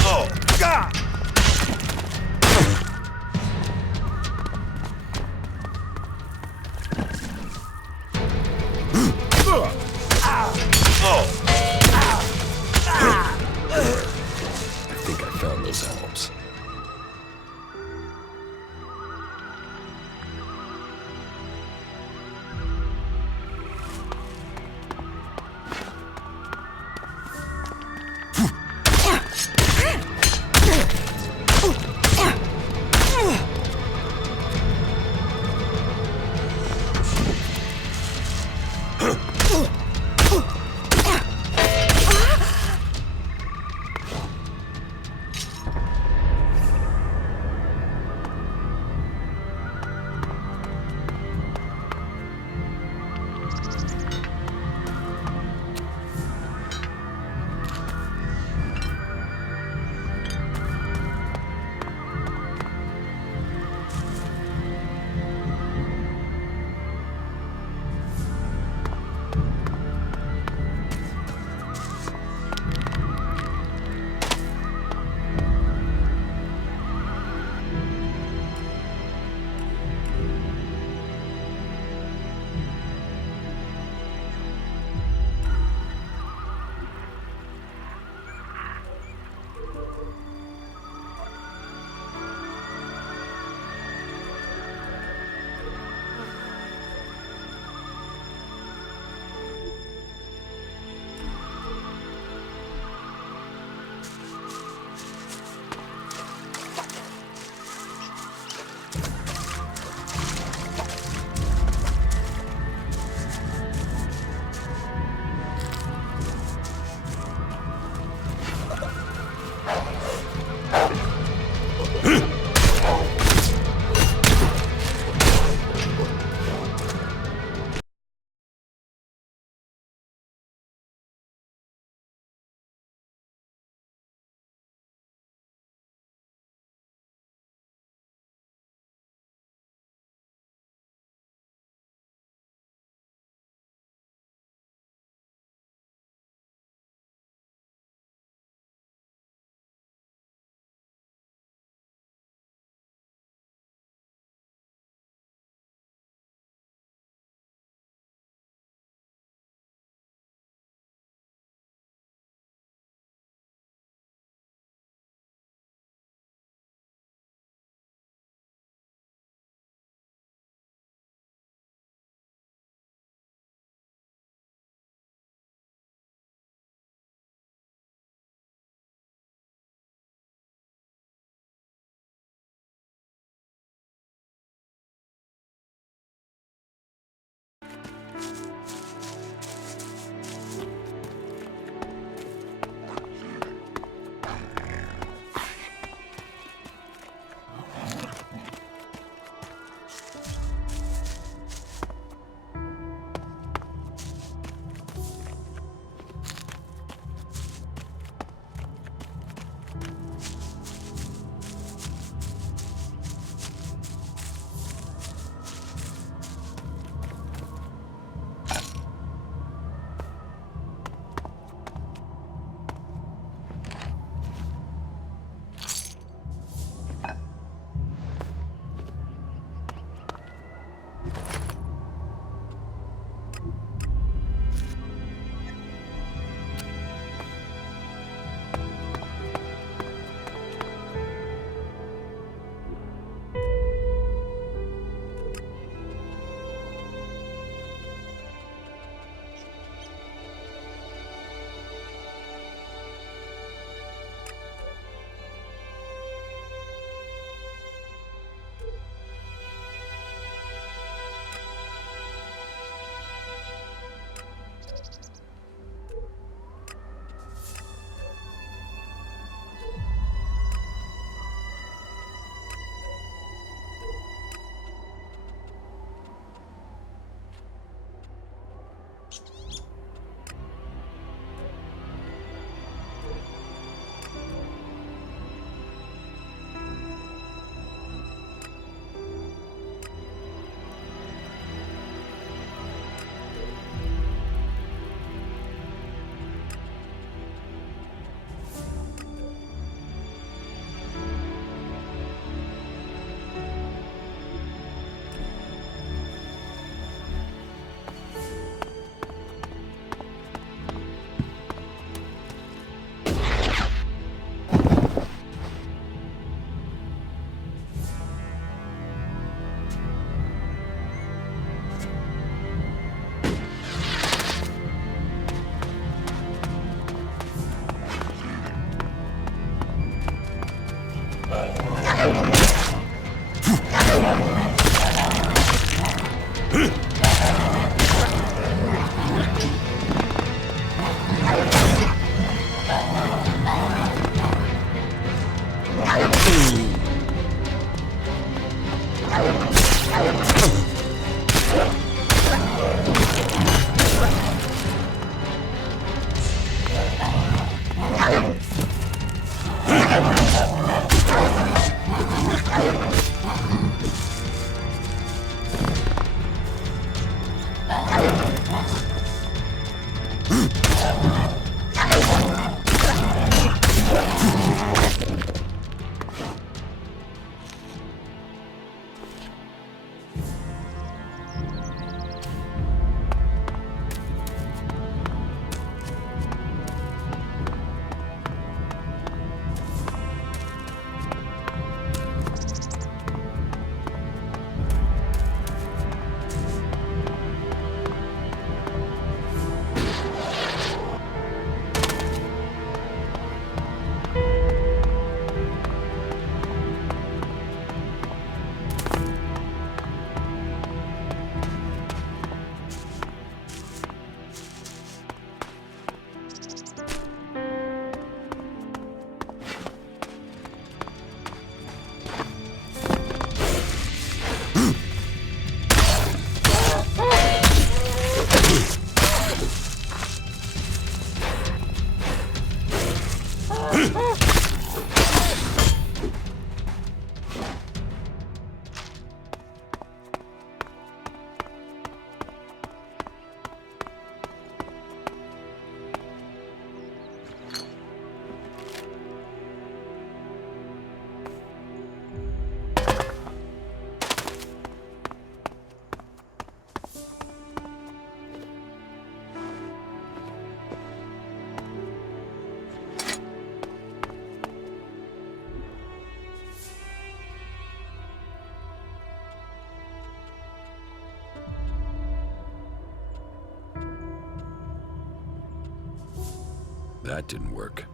Oh, God! I think I found those elves. That didn't work.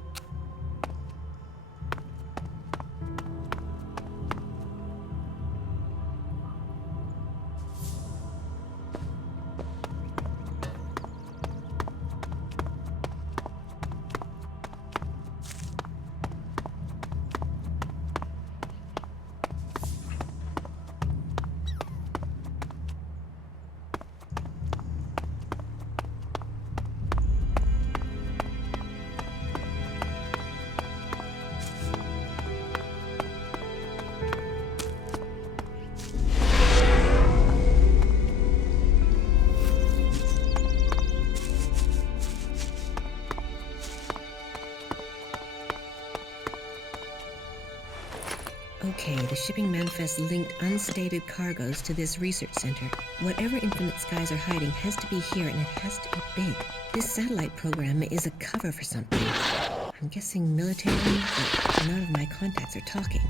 Okay, the shipping manifest linked unstated cargoes to this research center. Whatever Infinite Skies are hiding has to be here, and it has to be big. This satellite program is a cover for something. I'm guessing military, but none of my contacts are talking.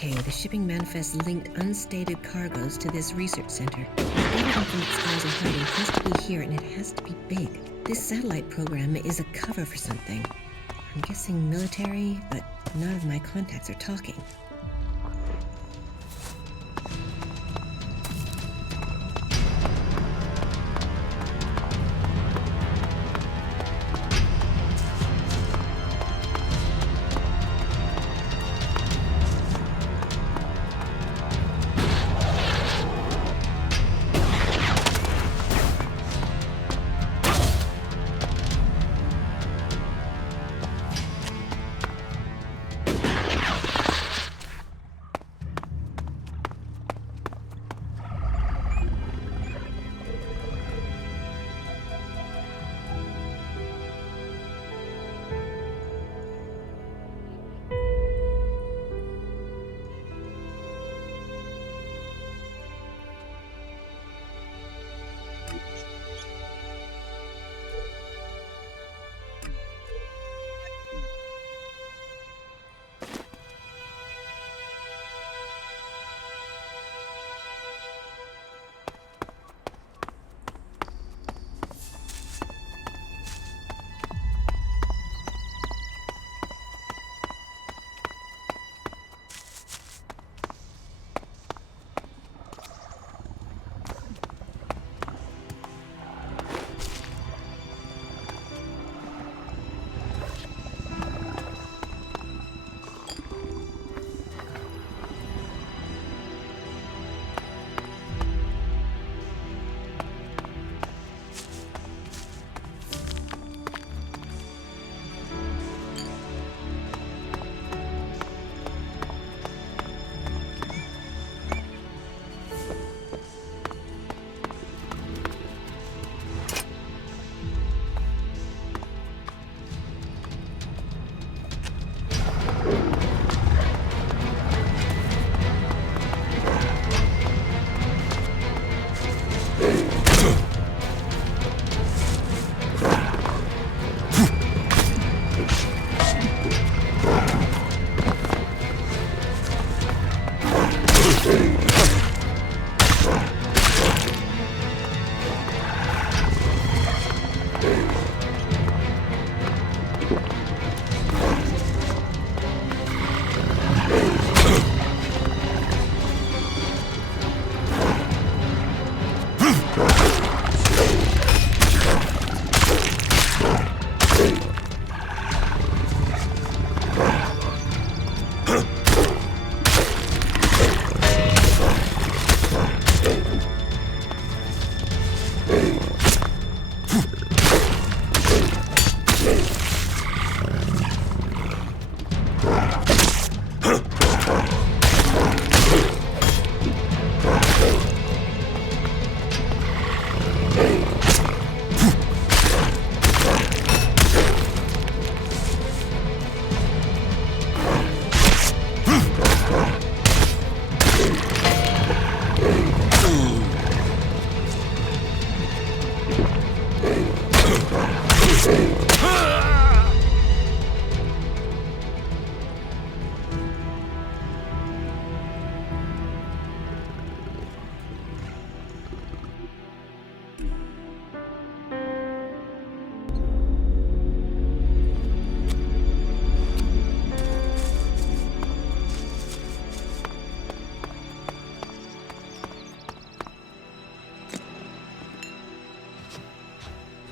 Okay, the shipping manifest linked unstated cargoes to this research center. Whatever infinite skies are hiding has to be here, and it has to be big. This satellite program is a cover for something. I'm guessing military, but none of my contacts are talking.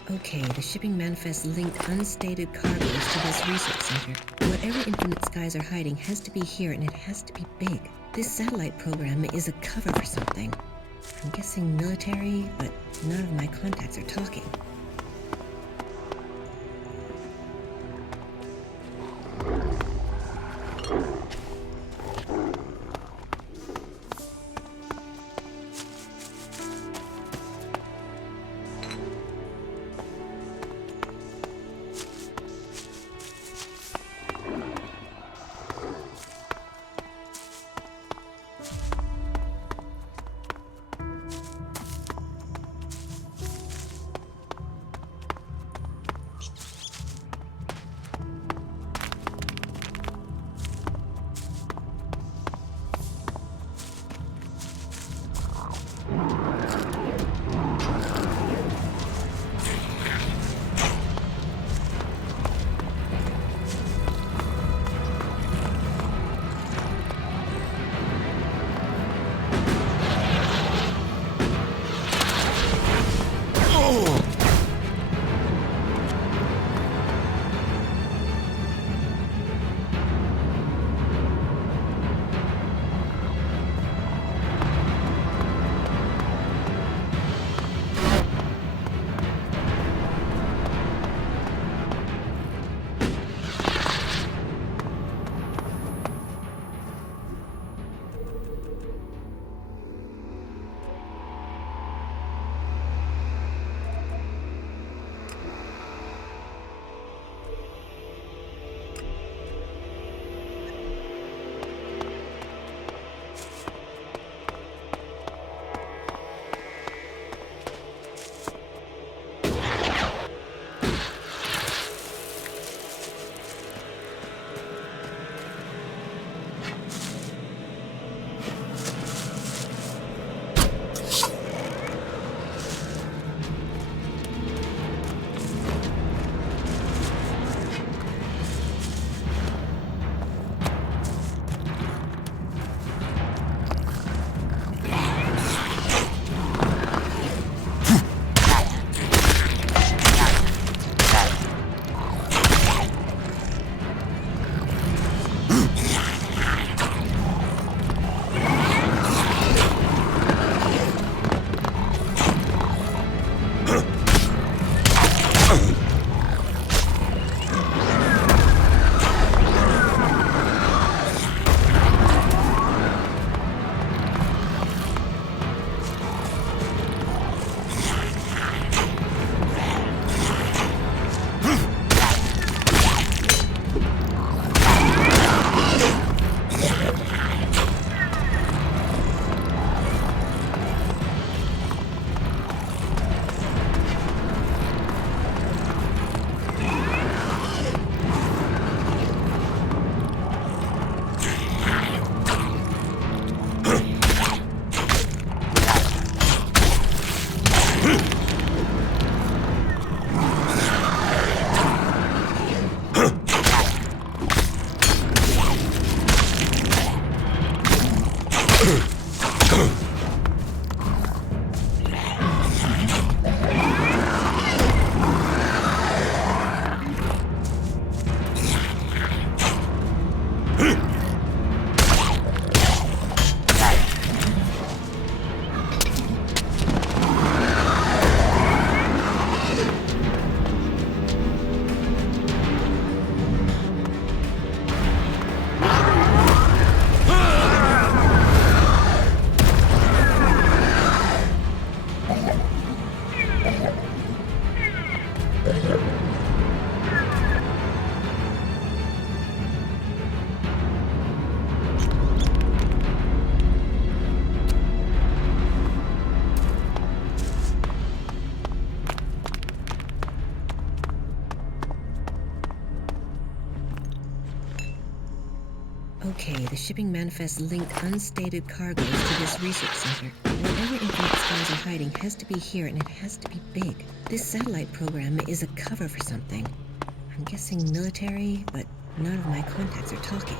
Okay, the shipping manifest linked unstated cargoes to this research center. Whatever infinite skies are hiding has to be here, and it has to be big. This satellite program is a cover for something. I'm guessing military, but none of my contacts are talking. Okay, the shipping manifest linked unstated cargoes to this research center. Whatever infinite skies are hiding has to be here, and it has to be big. This satellite program is a cover for something. I'm guessing military, but none of my contacts are talking.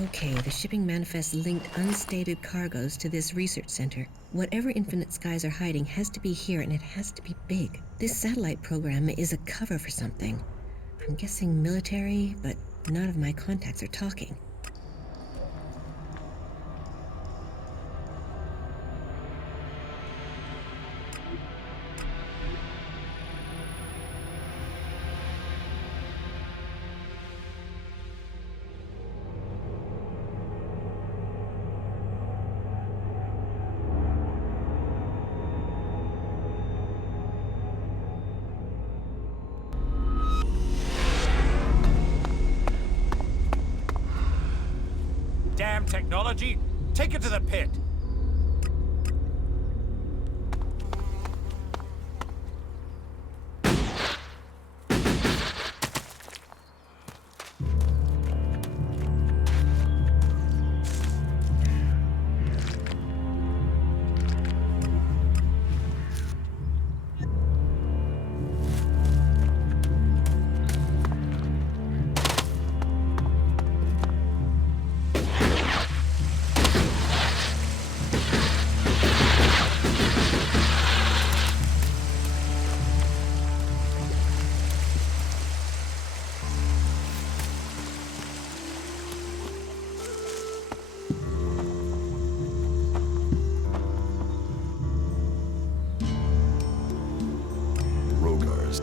Okay, the shipping manifest linked unstated cargoes to this research center. Whatever infinite skies are hiding has to be here, and it has to be big. This satellite program is a cover for something. I'm guessing military, but none of my contacts are talking. Damn technology! Take it to the pit!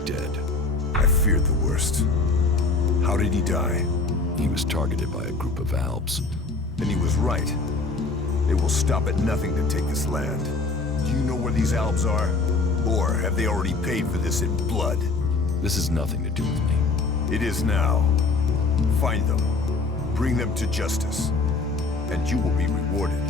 Dead. I feared the worst. How did he die? He was targeted by a group of Alps. And he was right. They will stop at nothing to take this land. Do you know where these Albs are? Or have they already paid for this in blood? This has nothing to do with me. It is now. Find them. Bring them to justice. And you will be rewarded.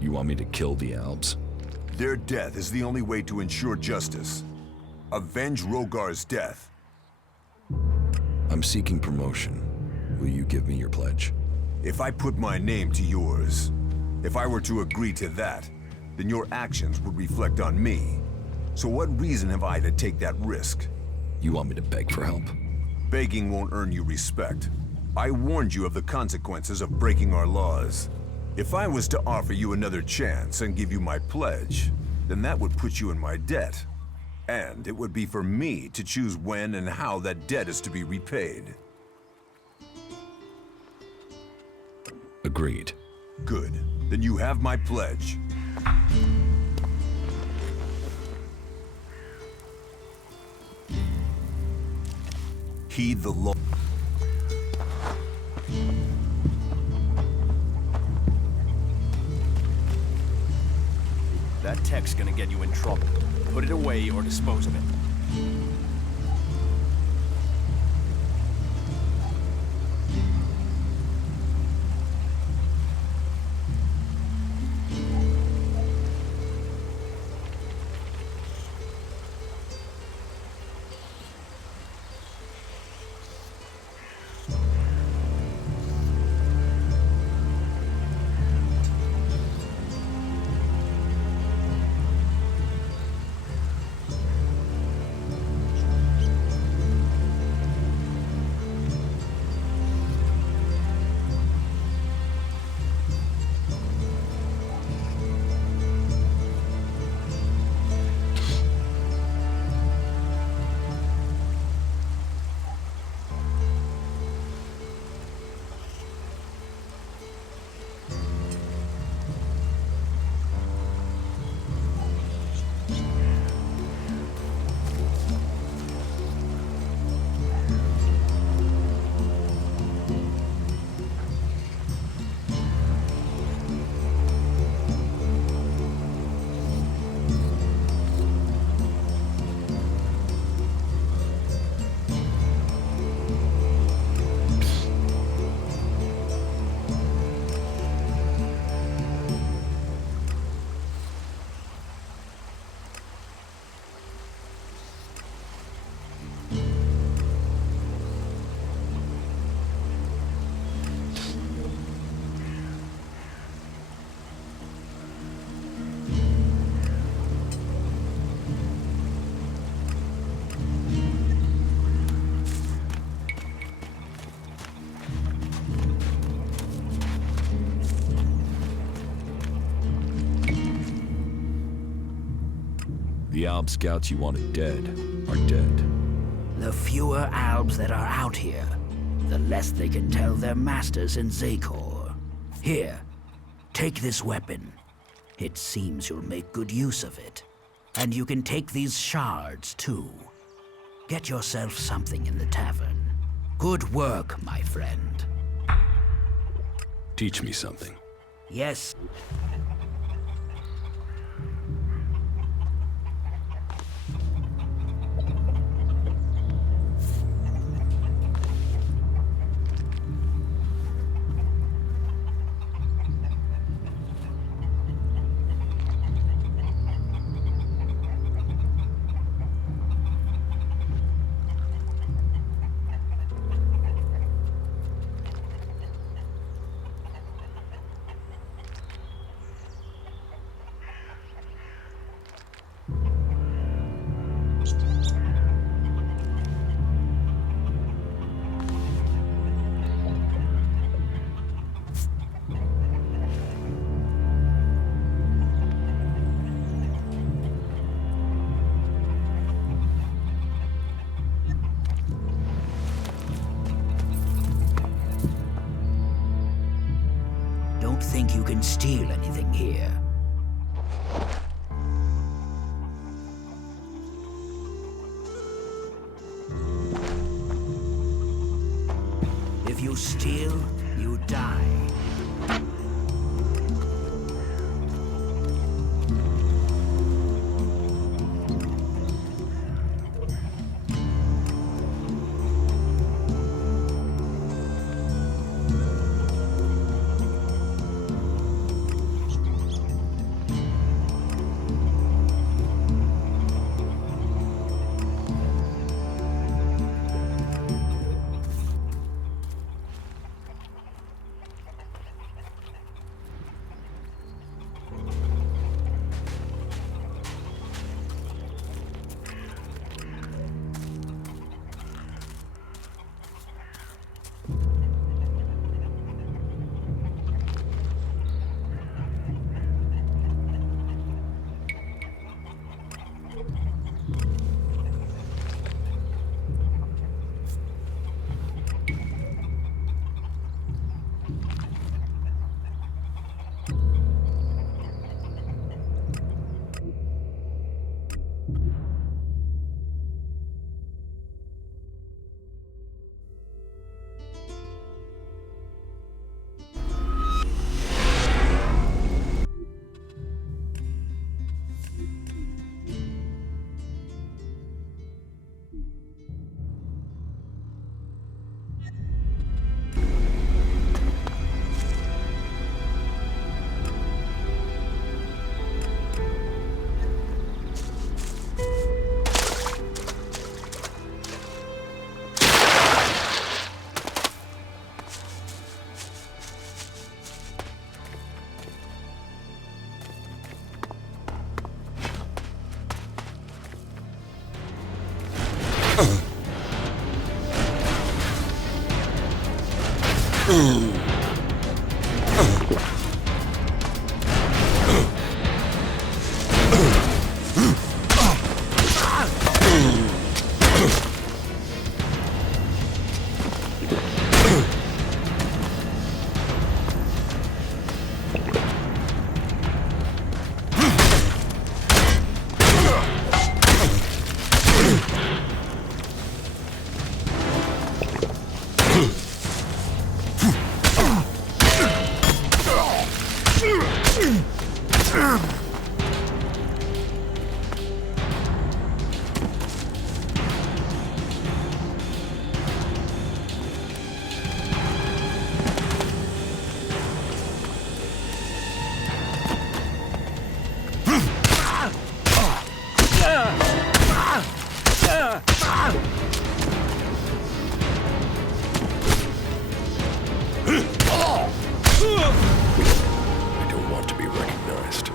You want me to kill the Albs? Their death is the only way to ensure justice. Avenge Rogar's death. I'm seeking promotion. Will you give me your pledge? If I put my name to yours, if I were to agree to that, then your actions would reflect on me. So what reason have I to take that risk? You want me to beg for help? Begging won't earn you respect. I warned you of the consequences of breaking our laws. If I was to offer you another chance and give you my pledge, then that would put you in my debt. And it would be for me to choose when and how that debt is to be repaid. Agreed. Good. Then you have my pledge. Heed the law. That tech's gonna get you in trouble. Put it away or dispose of it. The Alb scouts you wanted dead are dead. The fewer Albs that are out here, the less they can tell their masters in Zakor. Here, take this weapon. It seems you'll make good use of it. And you can take these shards, too. Get yourself something in the tavern. Good work, my friend. Teach me something. Yes. Don't think you can steal anything here. You steal, you die. I don't want to be recognized.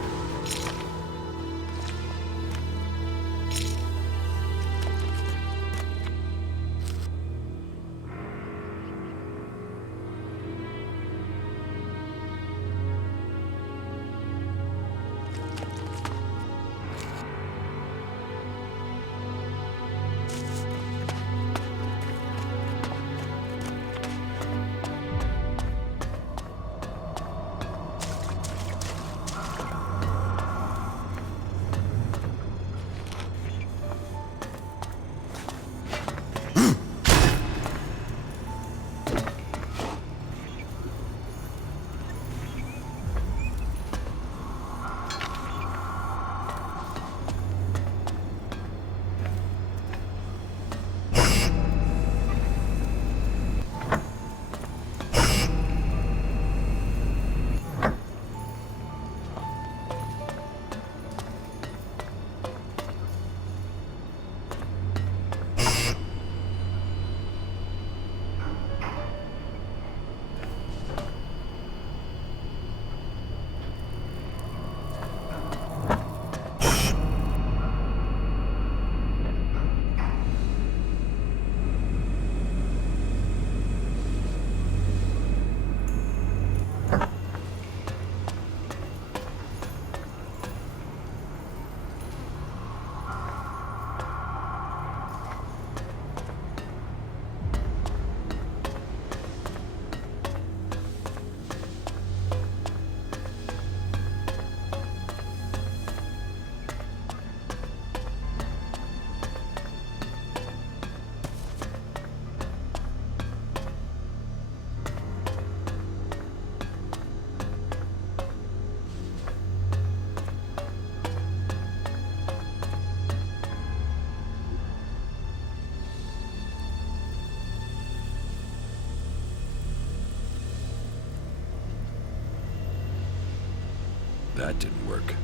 That didn't work.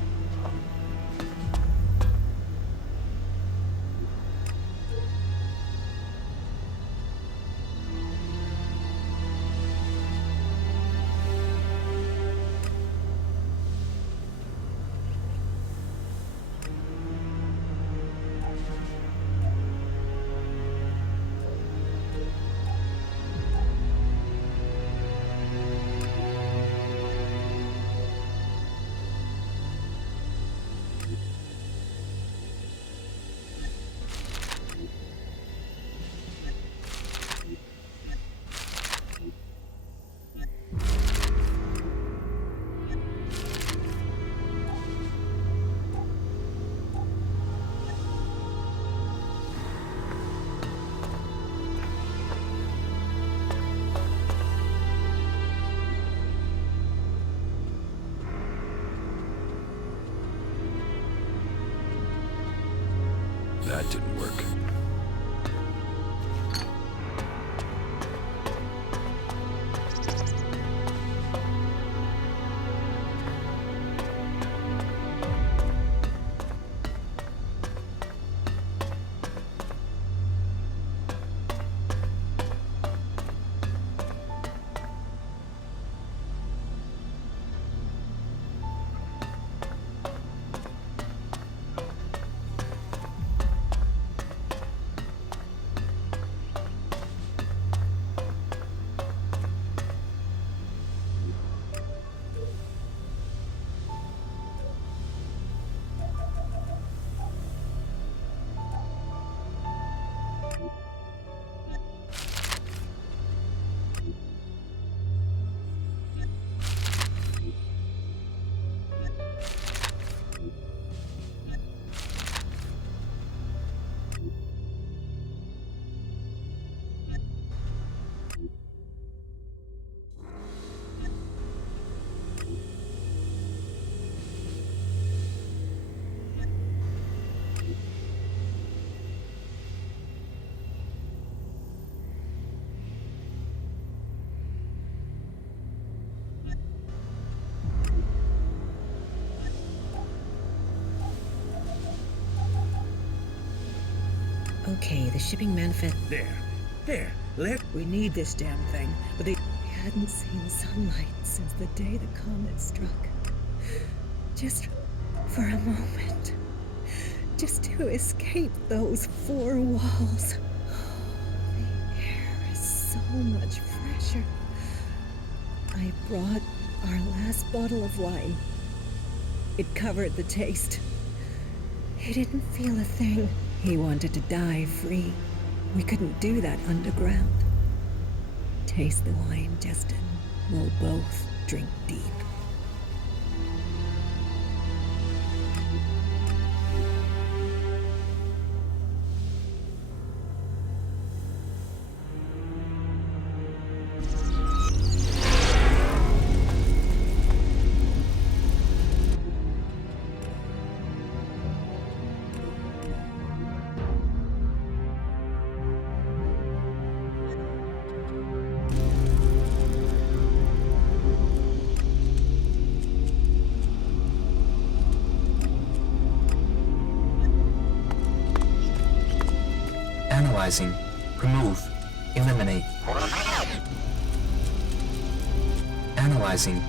That didn't work. Okay, the shipping manifest. There, we need this damn thing, but they Hadn't seen sunlight since the day the comet struck. Just for a moment. Just to escape those four walls. The air is so much fresher. I brought our last bottle of wine. It covered the taste. He didn't feel a thing. He wanted to die free. We couldn't do that underground. Taste the wine, Justin. We'll both drink deep. Analyzing. Remove. Eliminate. Analyzing.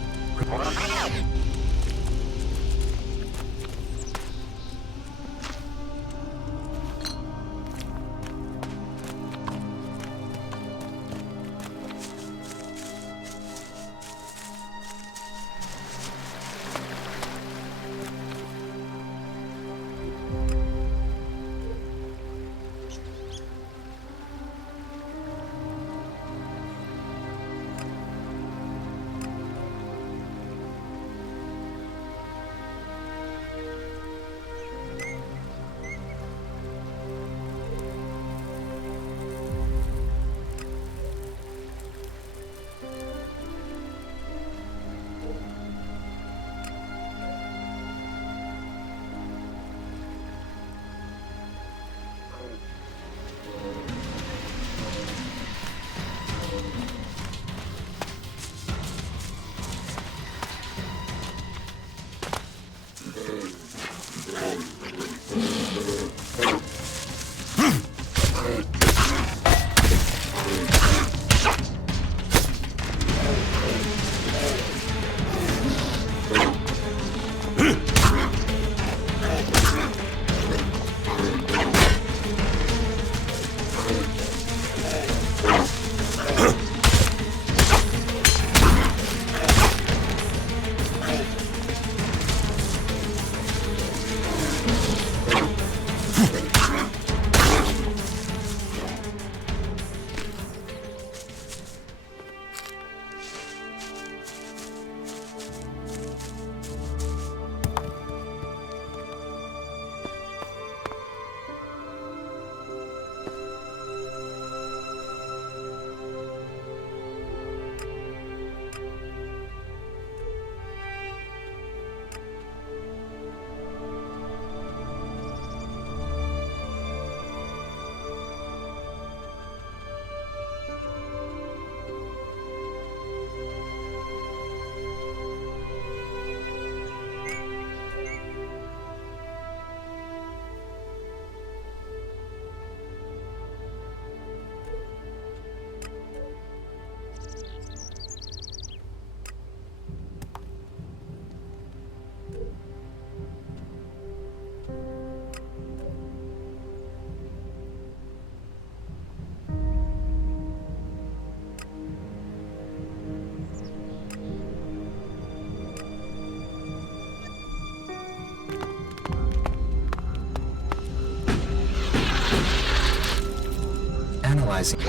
Analyzing.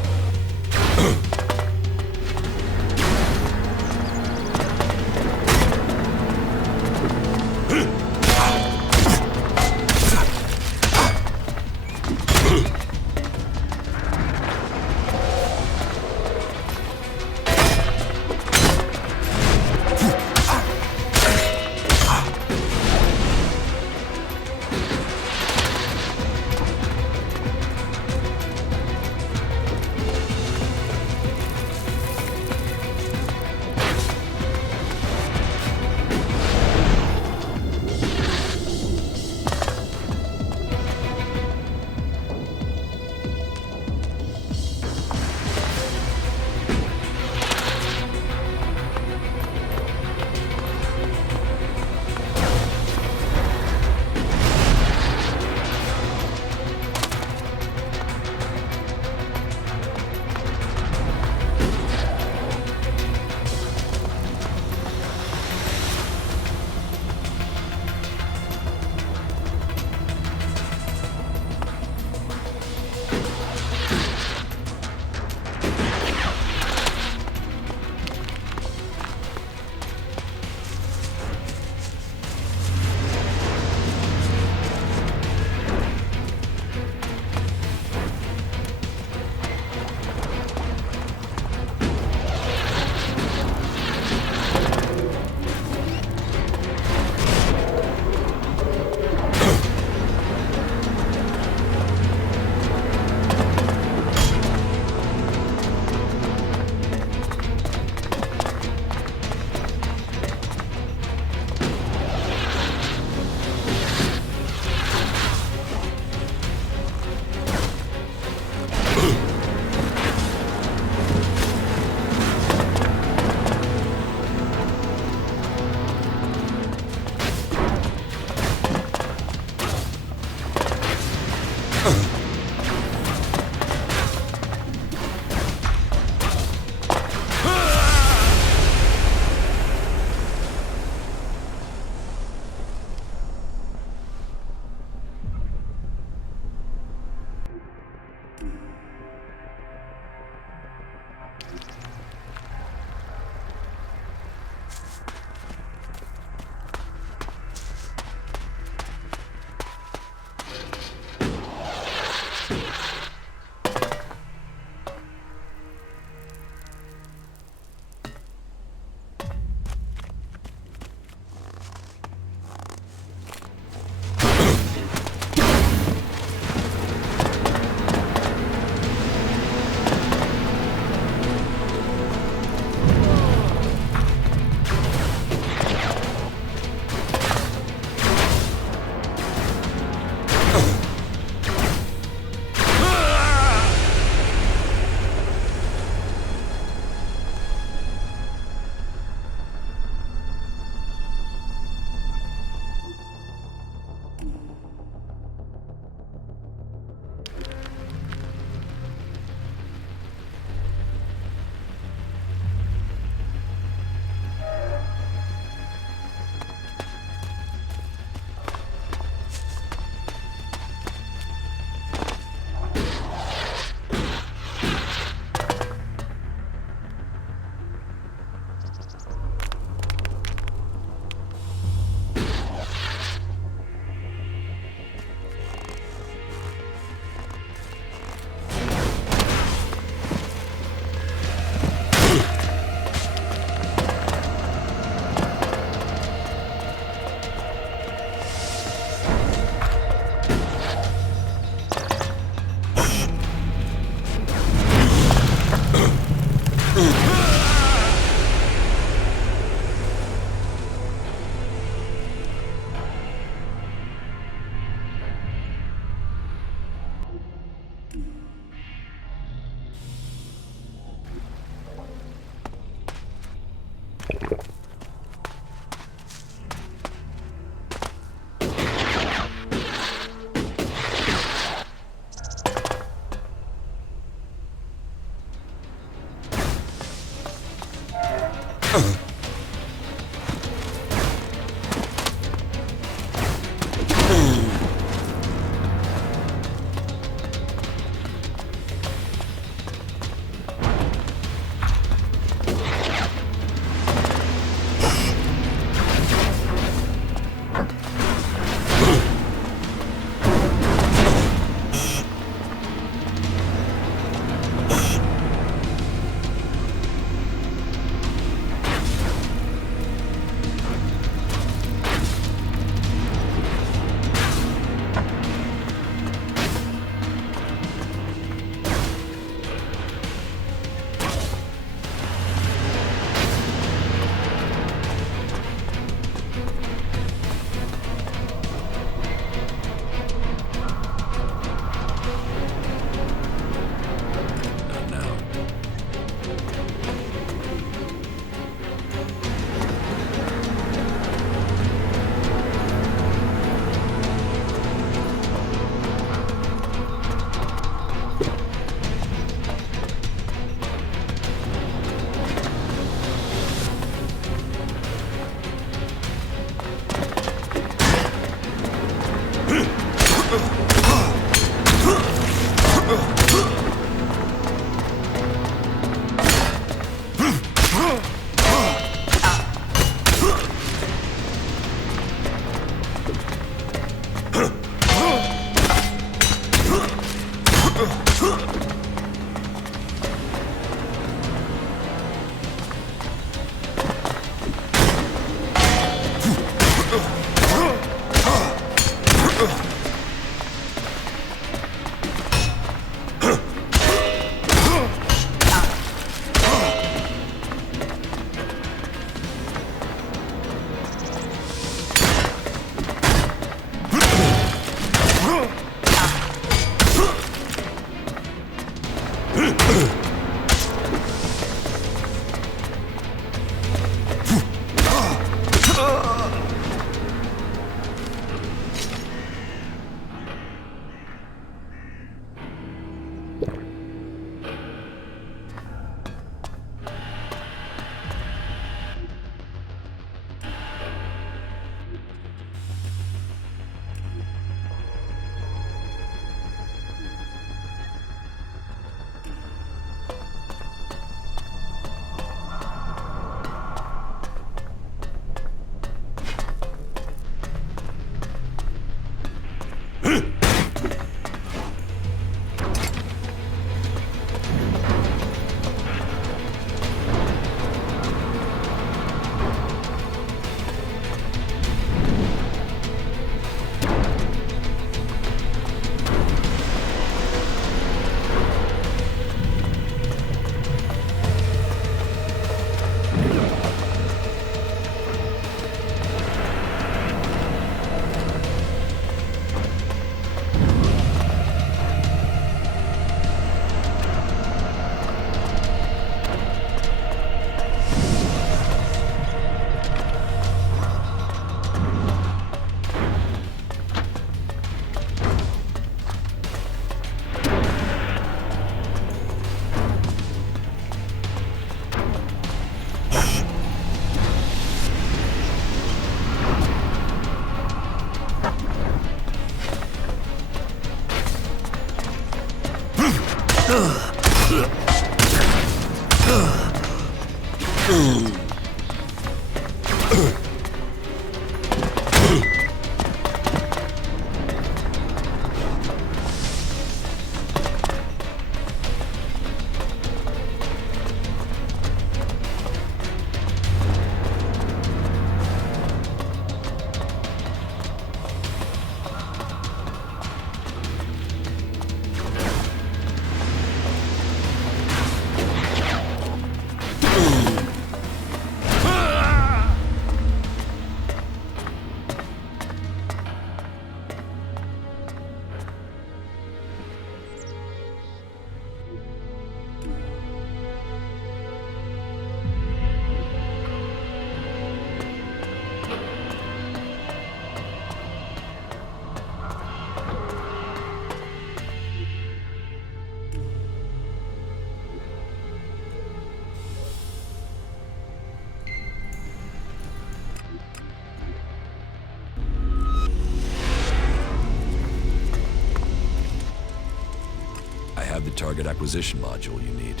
The target acquisition module you need.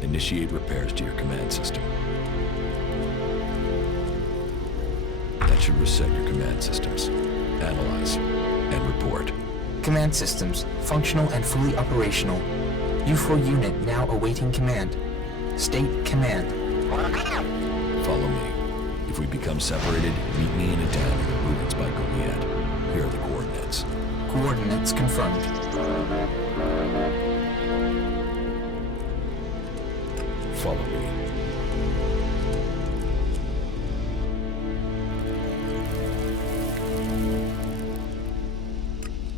Initiate repairs to your command system. That should reset your command systems. Analyze and report. Command systems, functional and fully operational. U4 unit now awaiting command. State command. Follow me. If we become separated, meet me in a town in the ruins by Goliad. Here are the coordinates. Coordinates confirmed. Follow me.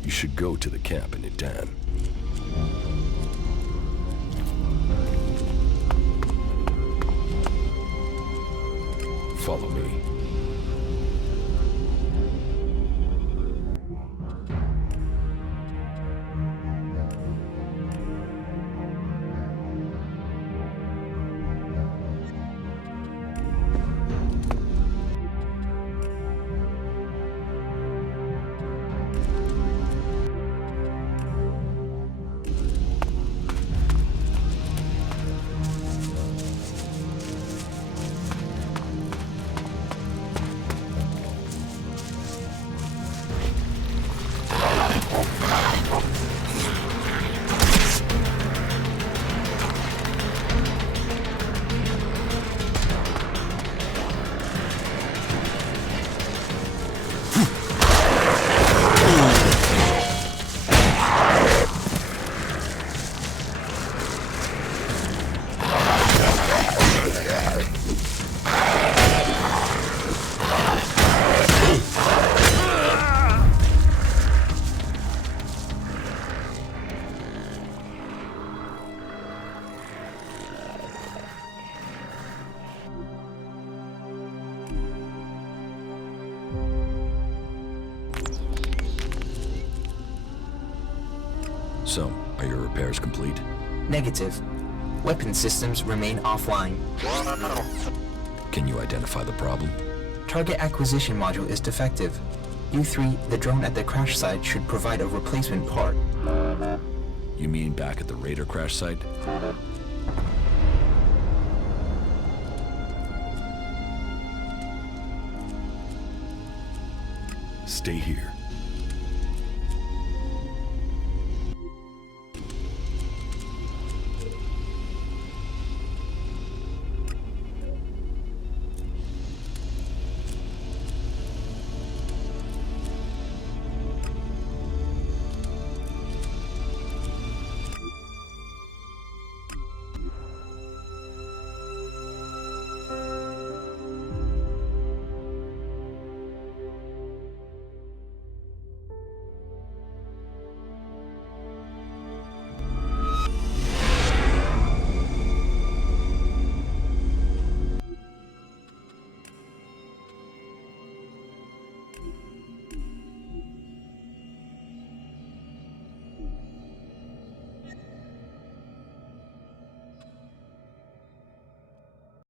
You should go to the camp in Idan. Follow me. So, are your repairs complete? Negative. Weapon systems remain offline. Can you identify the problem? Target acquisition module is defective. U3, the drone at the crash site, should provide a replacement part. You mean back at the Raider crash site? Stay here.